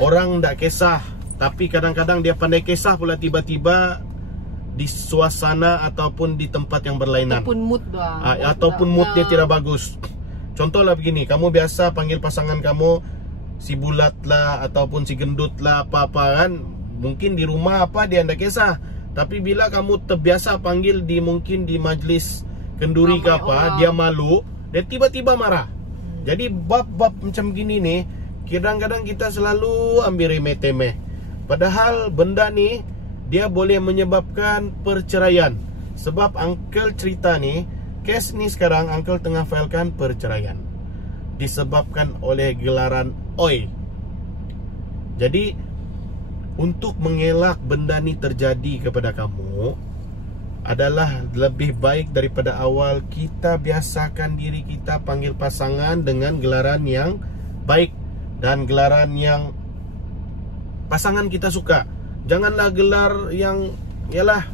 orang tidak kisah, tapi kadang-kadang dia pandai kisah pula tiba-tiba di suasana ataupun di tempat yang berlainan. Ataupun mood ataupun moodnya tidak bagus. Contohlah begini, kamu biasa panggil pasangan kamu si bulat lah ataupun si gendut lah apa-apa kan. Mungkin di rumah apa dia tidak kisah. Tapi bila kamu terbiasa panggil mungkin di majlis kenduri ke apa, dia malu, dia tiba-tiba marah. Jadi bab-bab macam gini nih, kadang-kadang kita selalu ambil remeh-temeh. Padahal benda nih dia boleh menyebabkan perceraian. Sebab uncle cerita nih, case nih sekarang uncle tengah filekan perceraian disebabkan oleh gelaran oi. Jadi untuk mengelak benda ni terjadi kepada kamu adalah lebih baik daripada awal kita biasakan diri kita panggil pasangan dengan gelaran yang baik dan gelaran yang pasangan kita suka. Janganlah gelar yang yalah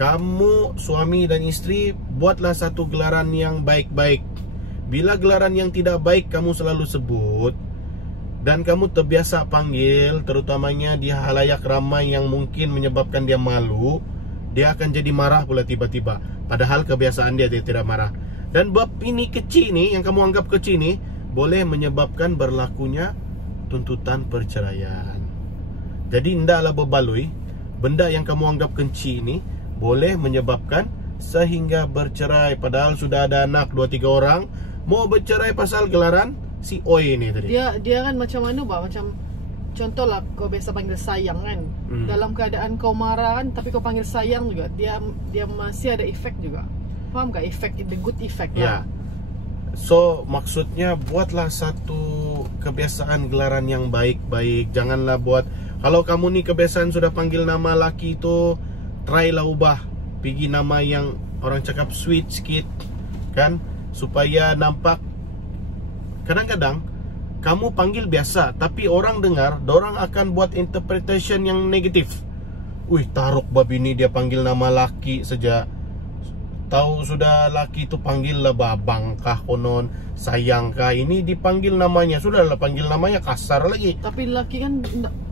kamu suami dan istri, buatlah satu gelaran yang baik-baik. Bila gelaran yang tidak baik kamu selalu sebut dan kamu terbiasa panggil, terutamanya di halayak ramai yang mungkin menyebabkan dia malu, dia akan jadi marah pula tiba-tiba. Padahal kebiasaan dia tidak marah. Dan bab ini kecil nih, yang kamu anggap kecil nih, boleh menyebabkan berlakunya tuntutan perceraian. Jadi hendaklah berbaloi. Benda yang kamu anggap kecil ini boleh menyebabkan sehingga bercerai. Padahal sudah ada anak 2-3 orang, mau bercerai pasal gelaran si oi ini tadi. Dia kan macam mana macam contoh lah, kau biasa panggil sayang kan. Dalam keadaan kau marah kan, tapi kau panggil sayang juga, dia masih ada efek juga. Faham gak? Efek, the good effect lah. So maksudnya buatlah satu kebiasaan gelaran yang baik-baik. Janganlah buat, kalau kamu nih kebiasaan sudah panggil nama laki itu, try lah ubah, pergi nama yang orang cakap sweet sikit kan, supaya nampak. Kadang-kadang kamu panggil biasa, tapi orang dengar, dorang akan buat interpretation yang negatif. Wih, taruk babi ini dia panggil nama laki saja. Tahu sudah laki itu panggil lah babang kah konon, sayang kah, ini dipanggil namanya, sudahlah panggil namanya kasar lagi. Tapi laki kan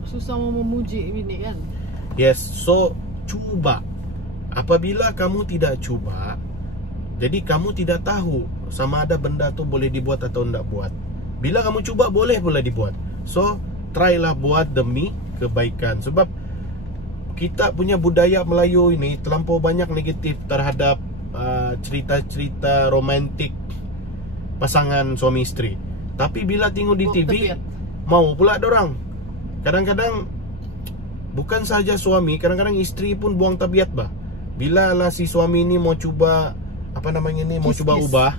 susah mau memuji ini kan. Yes, so cuba. Apabila kamu tidak cuba, jadi kamu tidak tahu sama ada benda tu boleh dibuat atau tidak buat. Bila kamu cuba boleh pula dibuat. So try lah buat demi kebaikan. Sebab kita punya budaya Melayu ini terlampau banyak negatif terhadap cerita-cerita romantik pasangan suami isteri. Tapi bila tengok di TV mau pula dorang. Kadang-kadang bukan saja suami, kadang-kadang isteri pun buang tabiat bah. Bila lah si suami ini mau cuba apa namanya ni, mau coba ubah,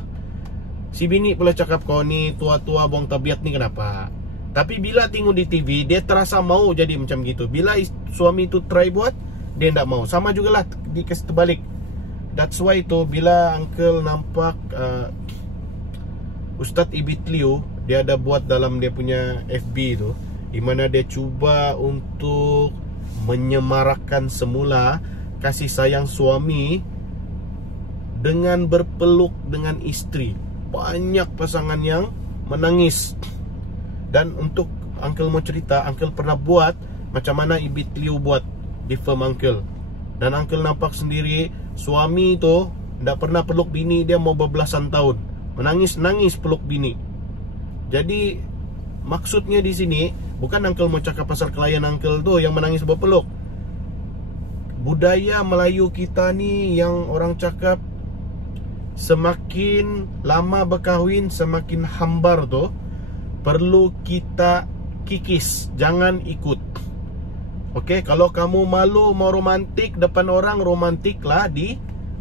si bini pula cakap kau ni tua-tua buang tabiat ni kenapa. Tapi bila tengok di TV, dia terasa mau jadi macam gitu. Bila suami itu try buat, dia tidak mau. Sama jugalah di kes terbalik. That's why tu bila uncle nampak Ustadz Ibitliu, dia ada buat dalam dia punya FB tu, di mana dia cuba untuk menyemarakkan semula kasih sayang suami dengan berpeluk dengan istri. Banyak pasangan yang menangis. Dan untuk uncle mau cerita, uncle pernah buat macam mana Ibitliu buat di firm uncle. Dan uncle nampak sendiri, suami itu tidak pernah peluk bini dia mau berbelasan tahun. Menangis-nangis peluk bini. Jadi maksudnya di sini bukan uncle mau cakap pasal klien uncle tu yang menangis berpeluk. Budaya Melayu kita ni yang orang cakap semakin lama berkahwin semakin hambar tu, perlu kita kikis, jangan ikut. Okey, kalau kamu malu mau romantik depan orang, romantiklah di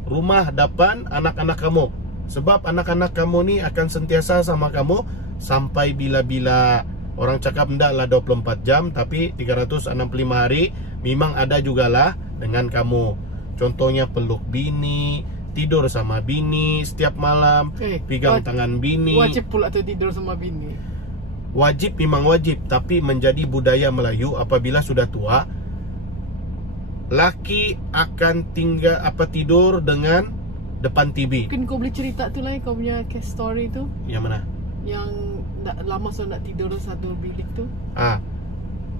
rumah depan anak-anak kamu. Sebab anak-anak kamu ni akan sentiasa sama kamu sampai bila-bila. Orang cakap ndaklah 24 jam, tapi 365 hari memang ada jugalah dengan kamu. Contohnya peluk bini, tidur sama bini setiap malam, pegang tangan bini. Wajib pula tu tidur sama bini. Wajib, memang wajib. Tapi menjadi budaya Melayu, apabila sudah tua, laki akan tidur dengan depan TV. Mungkin kau boleh cerita tu lah, kau punya case story tu. Yang mana? Yang lama sudah nak tidur satu bilik tu.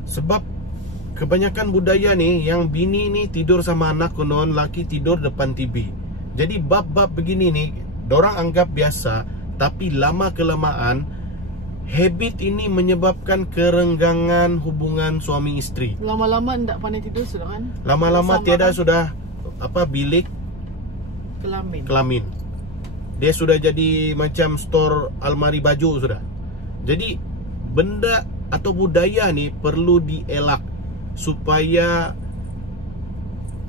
Sebab kebanyakan budaya ni, yang bini ni tidur sama anak konon, laki tidur depan TV. Jadi bab-bab begini ni dorang anggap biasa, tapi lama kelamaan habit ini menyebabkan kerenggangan hubungan suami isteri. Lama-lama ndak pandai tidur sudah kan? Lama-lama tiada sudah bilik kelamin. Dia sudah jadi macam store almari baju sudah. Jadi benda atau budaya ni perlu dielak supaya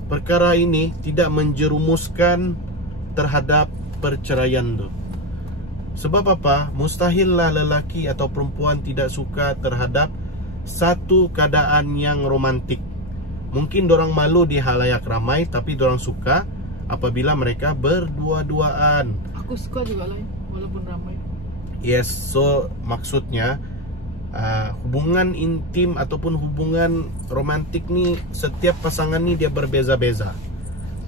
perkara ini tidak menjerumuskan terhadap perceraian tu. Sebab apa? Mustahillah lelaki atau perempuan tidak suka terhadap satu keadaan yang romantik. Mungkin dorang malu di halayak ramai, tapi dorang suka apabila mereka berdua-duaan. Aku suka juga lah, walaupun ramai. Yes, so maksudnya hubungan intim ataupun hubungan romantik ni, setiap pasangan ni dia berbeza-beza.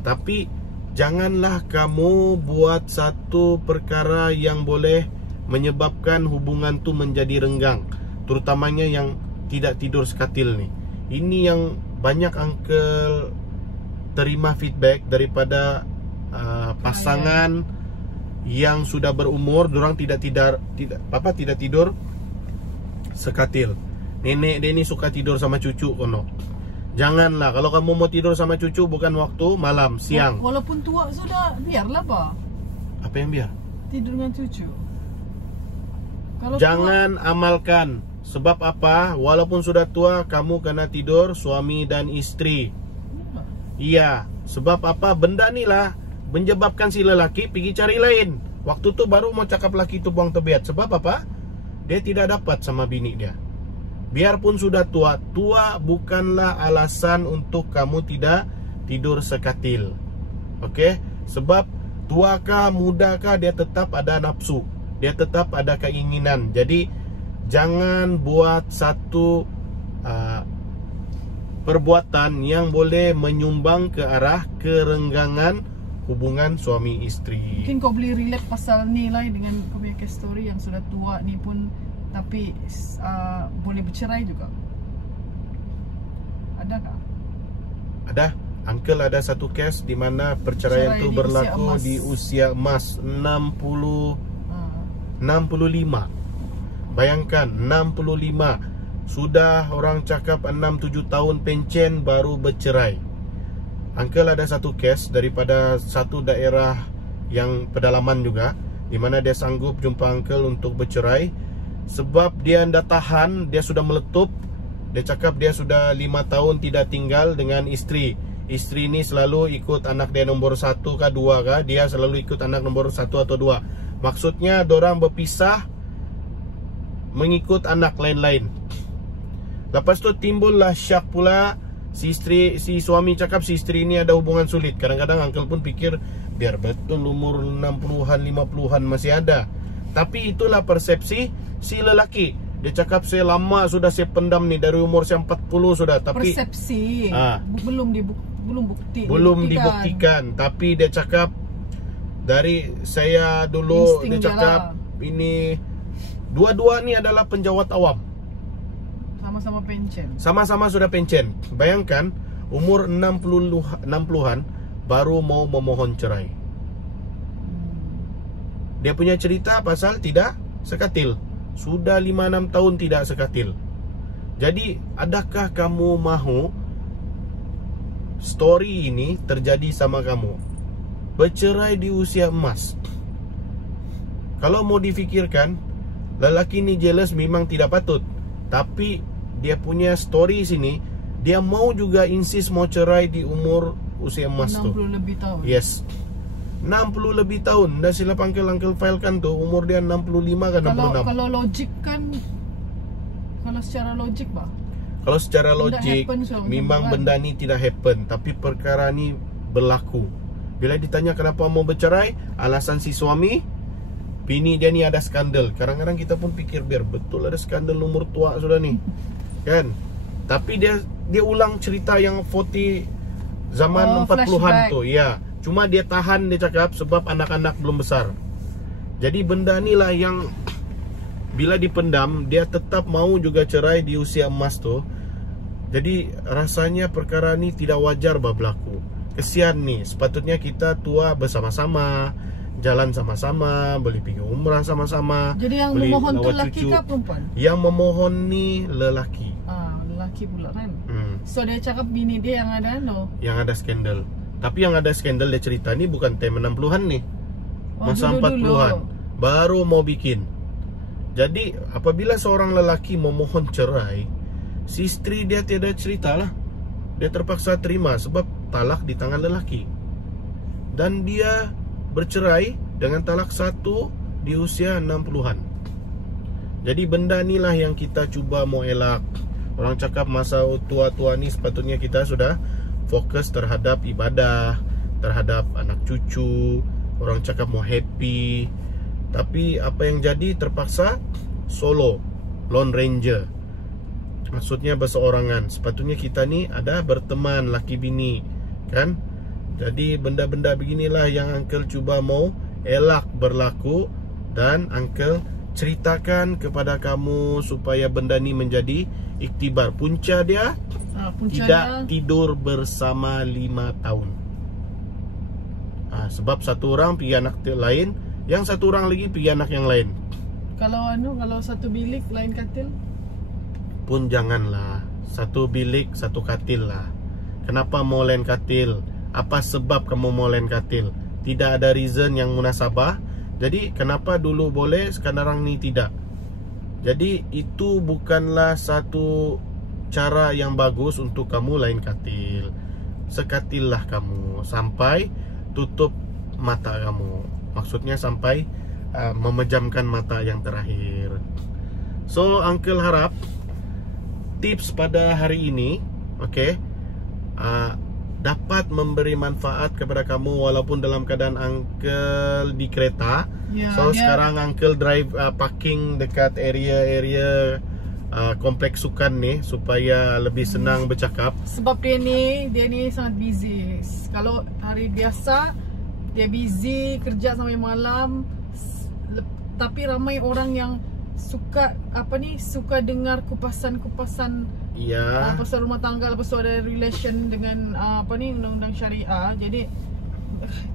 Tapi janganlah kamu buat satu perkara yang boleh menyebabkan hubungan tu menjadi renggang, terutamanya yang tidak tidur sekatil ni. Ini yang banyak uncle terima feedback daripada pasangan yang sudah berumur, dorang tidak tidur sekatil. Nenek dia ni suka tidur sama cucu kono. Janganlah, kalau kamu mau tidur sama cucu bukan waktu malam, siang. Walaupun tua sudah, biarlah apa? Apa yang biar? Tidur dengan cucu. Kalau jangan amalkan. Sebab apa? Walaupun sudah tua, kamu kena tidur suami dan istri. Iya, sebab apa? Benda ni lah menyebabkan si lelaki pergi cari lain. Waktu tu baru mau cakap laki tu buang tebiat. Sebab apa? Dia tidak dapat sama bini dia. Biarpun sudah tua, tua bukanlah alasan untuk kamu tidak tidur sekatil. Okey? Sebab tua kah, muda kah, dia tetap ada nafsu. Dia tetap ada keinginan. Jadi jangan buat satu perbuatan yang boleh menyumbang ke arah kerenggangan hubungan suami isteri. Mungkin kau boleh relate pasal ni lah dengan kau punya case story yang sudah tua ni pun, tapi boleh bercerai juga. Adakah? Ada. Uncle ada satu case di mana perceraian tu berlaku di usia emas 65. Bayangkan 65. Sudah orang cakap 6-7 tahun pencen baru bercerai. Uncle ada satu case daripada satu daerah yang pedalaman juga, di mana dia sanggup jumpa uncle untuk bercerai. Sebab dia dah tahan, dia sudah meletup. Dia cakap dia sudah 5 tahun tidak tinggal dengan isteri. Isteri ni selalu ikut anak dia nombor 1 kah 2 kah. Dia selalu ikut anak nombor 1 atau 2. Maksudnya dorang berpisah mengikut anak lain-lain. Lepas tu timbullah syak pula. Si suami cakap si isteri ni ada hubungan sulit. Kadang-kadang uncle pun fikir biar betul umur 60-an 50-an masih ada. Tapi itulah persepsi si lelaki. Dia cakap saya lama sudah saya pendam ni, dari umur saya 40 sudah. Tapi persepsi belum dibuktikan. Tapi dia cakap dari saya dulu insting dia cakap ini dua-dua ni adalah penjawat awam. Sama-sama pencen. Sama-sama sudah pencen. Bayangkan umur 60-an baru mau memohon cerai. Dia punya cerita pasal tidak sekatil. Sudah 5-6 tahun tidak sekatil. Jadi adakah kamu mahu story ini terjadi sama kamu? Bercerai di usia emas. Kalau mau difikirkan, lelaki ni jealous memang tidak patut. Tapi dia punya story sini, dia mau juga insist mau cerai di umur usia emas 60 tu. lebih tahun. Yes. 60 lebih tahun. Dah silap uncle filekan tuh, umur dia 65 ke 66. Kalau logik kan, kalau secara logik bah. Kalau secara logik happen, memang benda ni tidak happen, tapi perkara ni berlaku. Bila ditanya kenapa mau bercerai, alasan si suami, bini dia ni ada skandal. Kadang-kadang kita pun fikir biar betul ada skandal, umur tua sudah ni. Kan? Tapi dia ulang cerita yang 40 zaman 40-an tu. Ya. Cuma dia tahan, dia cakap sebab anak-anak belum besar. Jadi benda ni lah yang bila dipendam, dia tetap mau juga cerai di usia emas tu. Jadi rasanya perkara ni tidak wajar berlaku. Kesian nih, sepatutnya kita tua bersama-sama, jalan sama-sama, beli pergi umrah sama-sama. Jadi yang memohon tu lelaki ke perempuan? Yang memohon ni lelaki. Lelaki pula kan. So dia cakap bini dia yang ada Yang ada skandal. Tapi yang ada skandal dia cerita ni bukan time 60-an nih. Masa 40-an. Baru mau bikin. Jadi apabila seorang lelaki memohon cerai, si istri dia tiada cerita lah. Dia terpaksa terima sebab talak di tangan lelaki. Dan dia bercerai dengan talak satu di usia 60-an. Jadi benda inilah yang kita cuba mau elak. Orang cakap masa tua-tua ni sepatutnya kita sudah fokus terhadap ibadah, terhadap anak cucu. Orang cakap mau happy. Tapi apa yang jadi terpaksa solo, lone ranger. Maksudnya berseorangan. Sepatutnya kita ni ada berteman laki bini, kan? Jadi benda-benda beginilah yang uncle cuba mau elak berlaku. Dan uncle ceritakan kepada kamu supaya benda ni menjadi iktibar. Punca dia tidak tidur bersama 5 tahun. Sebab satu orang pergi anak lain, yang satu orang lagi pergi anak yang lain. Kalau satu bilik lain katil pun janganlah. Satu bilik satu katil lah. Kenapa mau lain katil? Apa sebab kamu mau lain katil? Tidak ada reason yang munasabah. Jadi kenapa dulu boleh, sekarang ni tidak? Jadi itu bukanlah satu cara yang bagus untuk kamu lain katil. Sekatillah kamu sampai tutup mata kamu. Maksudnya sampai memejamkan mata yang terakhir. So uncle harap tips pada hari ini, dapat memberi manfaat kepada kamu walaupun dalam keadaan uncle di kereta. Sekarang uncle drive parking dekat area kompleks sukan ni supaya lebih senang bercakap. Sebab dia ni sangat busy. Kalau hari biasa dia busy kerja sampai malam. Tapi ramai orang yang suka suka dengar kupasan-kupasan pasal rumah tangga, lepas tu ada relation dengan undang-undang syariah. Jadi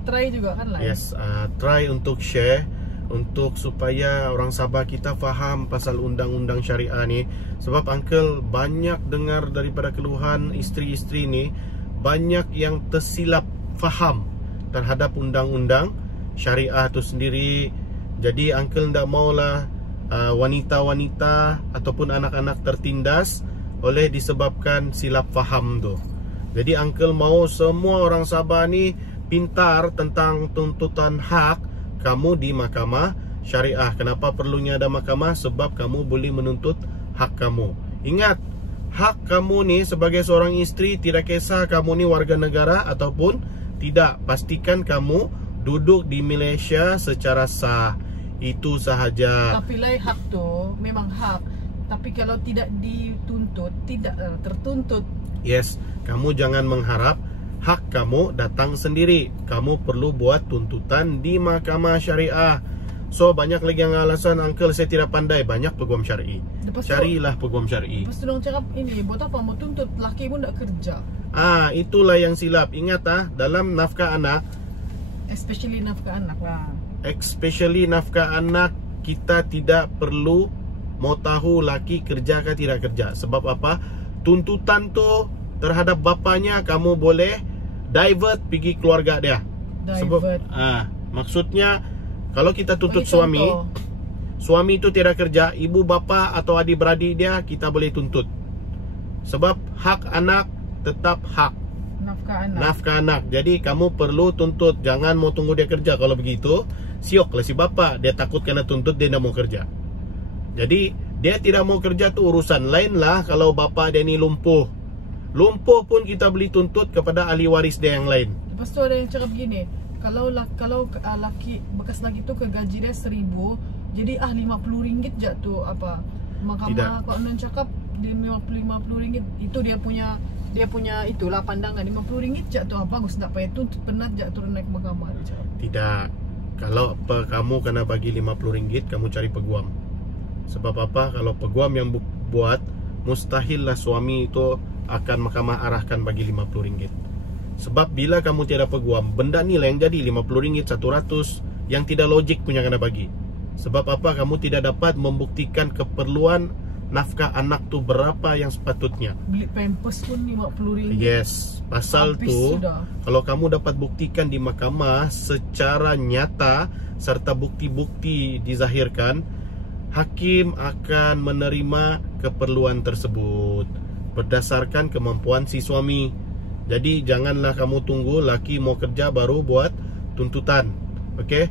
try juga kan lah. Yes, try untuk share untuk supaya orang Sabah kita faham pasal undang-undang syariah ni. Sebab uncle banyak dengar daripada keluhan isteri-isteri ni, banyak yang tersilap faham terhadap undang-undang syariah tu sendiri. Jadi uncle tidak maulah wanita-wanita ataupun anak-anak tertindas oleh disebabkan silap faham tu. Jadi uncle mau semua orang Sabah ni pintar tentang tuntutan hak kamu di mahkamah syariah. Kenapa perlunya ada mahkamah? Sebab kamu boleh menuntut hak kamu. Ingat, hak kamu ni sebagai seorang isteri, tidak kisah kamu ni warga negara ataupun tidak. Pastikan kamu duduk di Malaysia secara sah. Itu sahaja. Tapi lain hak tu memang hak. Tapi kalau tidak dituntut, tidak tertuntut. Yes, kamu jangan mengharap hak kamu datang sendiri. Kamu perlu buat tuntutan di mahkamah syariah. So banyak lagi yang alasan uncle saya tidak pandai. Banyak peguam syar'i. Carilah peguam syar'i. Lepas tu orang cakap ini, buat apa mau tuntut, laki pun tak kerja. Itulah yang silap. Ingat dalam nafkah anak, especially nafkah anak lah. Especially nafkah anak, kita tidak perlu mau tahu laki kerja ke tidak kerja. Sebab apa? Tuntutan tu terhadap bapanya kamu boleh divert pergi keluarga dia. Sebab maksudnya kalau kita tuntut suami itu tidak kerja, ibu bapa atau adik beradik dia kita boleh tuntut. Sebab hak anak tetap hak. Nafkah anak. Jadi kamu perlu tuntut, jangan mau tunggu dia kerja. Kalau begitu, sioklah si bapak. Dia takut kena tuntut, dia tidak mau kerja. Jadi dia tidak mau kerja tuh urusan lain lah. Kalau bapak dia ni lumpuh pun kita beli tuntut kepada ahli waris dia yang lain. Lepas tu ada yang cakap begini, kalau laki bekas laki tu ke gaji dia 1,000, jadi RM50 je tu apa mahkamah konon cakap RM50 itu dia punya itulah pandangan RM50 je tu bagus tak payah tu penat je turun naik mahkamah dia cakap. Tidak. Kalau apa kamu kena bagi RM50, kamu cari peguam. Sebab apa? Kalau peguam yang buat, mustahil lah suami itu akan mahkamah arahkan bagi RM50. Sebab bila kamu tiada peguam, benda ni lah yang jadi RM50, 100 yang tidak logik punya kena bagi. Sebab apa? Kamu tidak dapat membuktikan keperluan nafkah anak tu berapa yang sepatutnya. Beli pampers pun RM50. Yes, pasal habis tu sudah. Kalau kamu dapat buktikan di mahkamah secara nyata serta bukti-bukti dizahirkan, hakim akan menerima keperluan tersebut berdasarkan kemampuan si suami. Jadi janganlah kamu tunggu laki mau kerja baru buat tuntutan. Okey?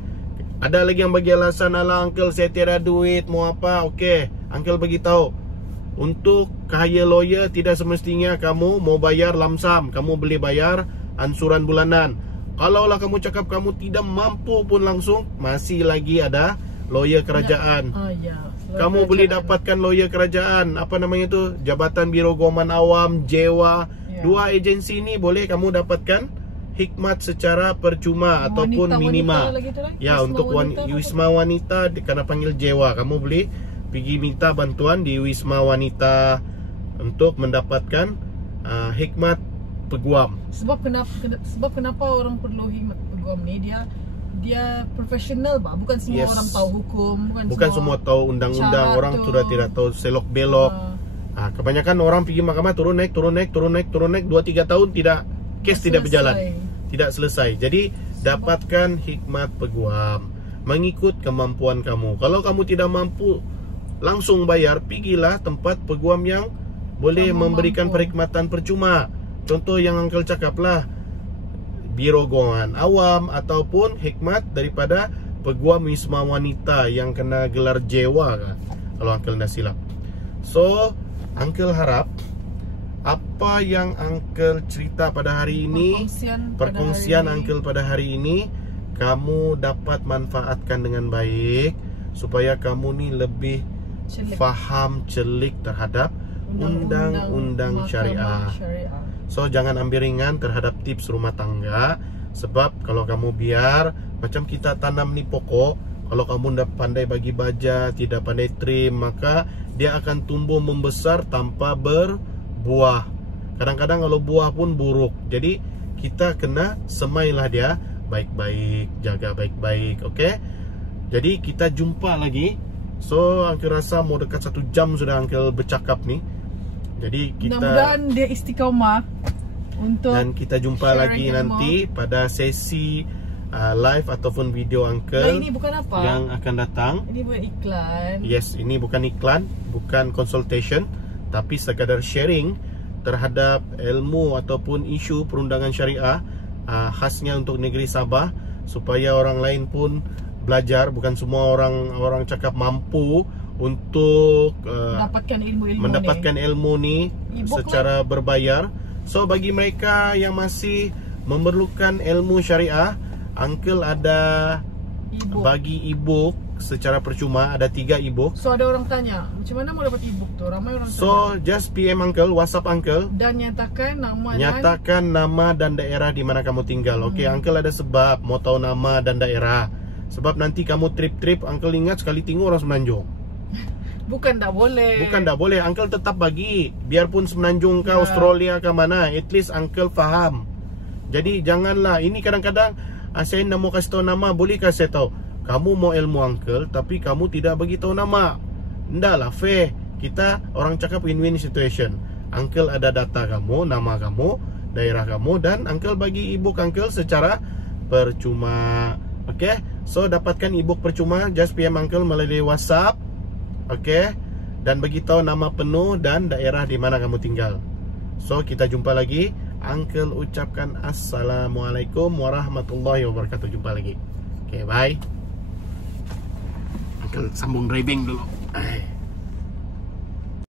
Ada lagi yang bagi alasan, "Alah uncle, saya tiada duit, mau apa?" Okey, uncle bagi tahu. Untuk hire lawyer tidak semestinya kamu mau bayar lamsam. Kamu boleh bayar ansuran bulanan. Kalaulah kamu cakap kamu tidak mampu pun langsung, masih lagi ada lawyer kerajaan. Kamu boleh dapatkan lawyer kerajaan, apa namanya tu? Jabatan Biro Guaman Awam, JEWA. Dua agensi ni boleh kamu dapatkan hikmat secara percuma ataupun minima. Ya, untuk Wisma Wanita kena panggil JEWA. Kamu boleh pergi minta bantuan di Wisma Wanita untuk mendapatkan hikmat peguam. Sebab kenapa orang perlu hikmat peguam ni, dia profesional bah, bukan semua orang tahu hukum, bukan semua tahu undang-undang, orang sudah tidak tahu selok belok. Kebanyakan orang pergi mahkamah turun naik 2-3 tahun kes tidak berjalan, tidak selesai. Jadi dapatkan hikmat peguam mengikut kemampuan kamu. Kalau kamu tidak mampu langsung bayar, pergilah tempat peguam yang boleh memberikan perkhidmatan percuma. Contoh yang uncle cakap lah, Biro Guaman Awam ataupun hikmat daripada peguam Wisma Wanita yang kena gelar JEWA kan, kalau uncle tidak silap. So uncle harap apa yang uncle cerita pada hari ini, perkongsian uncle pada hari ini, kamu dapat manfaatkan dengan baik supaya kamu ni lebih faham, celik terhadap undang-undang syariah. So jangan ambil ringan terhadap tips rumah tangga. Sebab kalau kamu biar macam kita tanam ni pokok, kalau kamu tidak pandai bagi baja, tidak pandai trim, maka dia akan tumbuh membesar tanpa berbuah. Kadang-kadang kalau buah pun buruk. Jadi kita kena semailah dia baik-baik, jaga baik-baik. Okey. Jadi kita jumpa lagi. So uncle rasa mau dekat 1 jam sudah uncle bercakap ni. Jadi kita mudah-mudahan dia istiqamah untuk, dan kita jumpa lagi nanti pada sesi live ataupun video uncle. Ini bukan apa yang akan datang. Ini bukan iklan. Yes, ini bukan iklan, bukan consultation, tapi sekadar sharing terhadap ilmu ataupun isu perundangan syariah khasnya untuk negeri Sabah, supaya orang lain pun belajar. Bukan semua orang cakap mampu untuk mendapatkan ilmu ni secara berbayar. So bagi mereka yang masih memerlukan ilmu syariah, uncle ada bagi ebook secara percuma, ada 3 ebook. So ada orang tanya, macam mana mau dapat ebook tu? Ramai orang tanya. So just PM uncle, WhatsApp uncle dan nyatakan nama dan daerah di mana kamu tinggal. Okey, uncle ada sebab mau tahu nama dan daerah. Sebab nanti kamu trip, uncle ingat sekali tinggal orang Semenanjung. Bukan tak boleh. Bukan tak boleh, uncle tetap bagi. Biarpun Semenanjung ke Australia ke mana, at least uncle faham. Jadi janganlah, ini kadang-kadang saya nak mau kasih tahu nama, boleh kasih tahu. Kamu mau ilmu uncle, tapi kamu tidak bagi tahu nama. Ndak lah, fair. Kita orang cakap win-win situation. Uncle ada data kamu, nama kamu, daerah kamu, dan uncle bagi ebook uncle secara percuma. Okay, so dapatkan ebook percuma, just PM uncle melalui WhatsApp. Okay, dan beritahu nama penuh dan daerah di mana kamu tinggal. So kita jumpa lagi. Uncle ucapkan assalamualaikum warahmatullahi wabarakatuh. Jumpa lagi. Oke, bye. Uncle sambung driving dulu.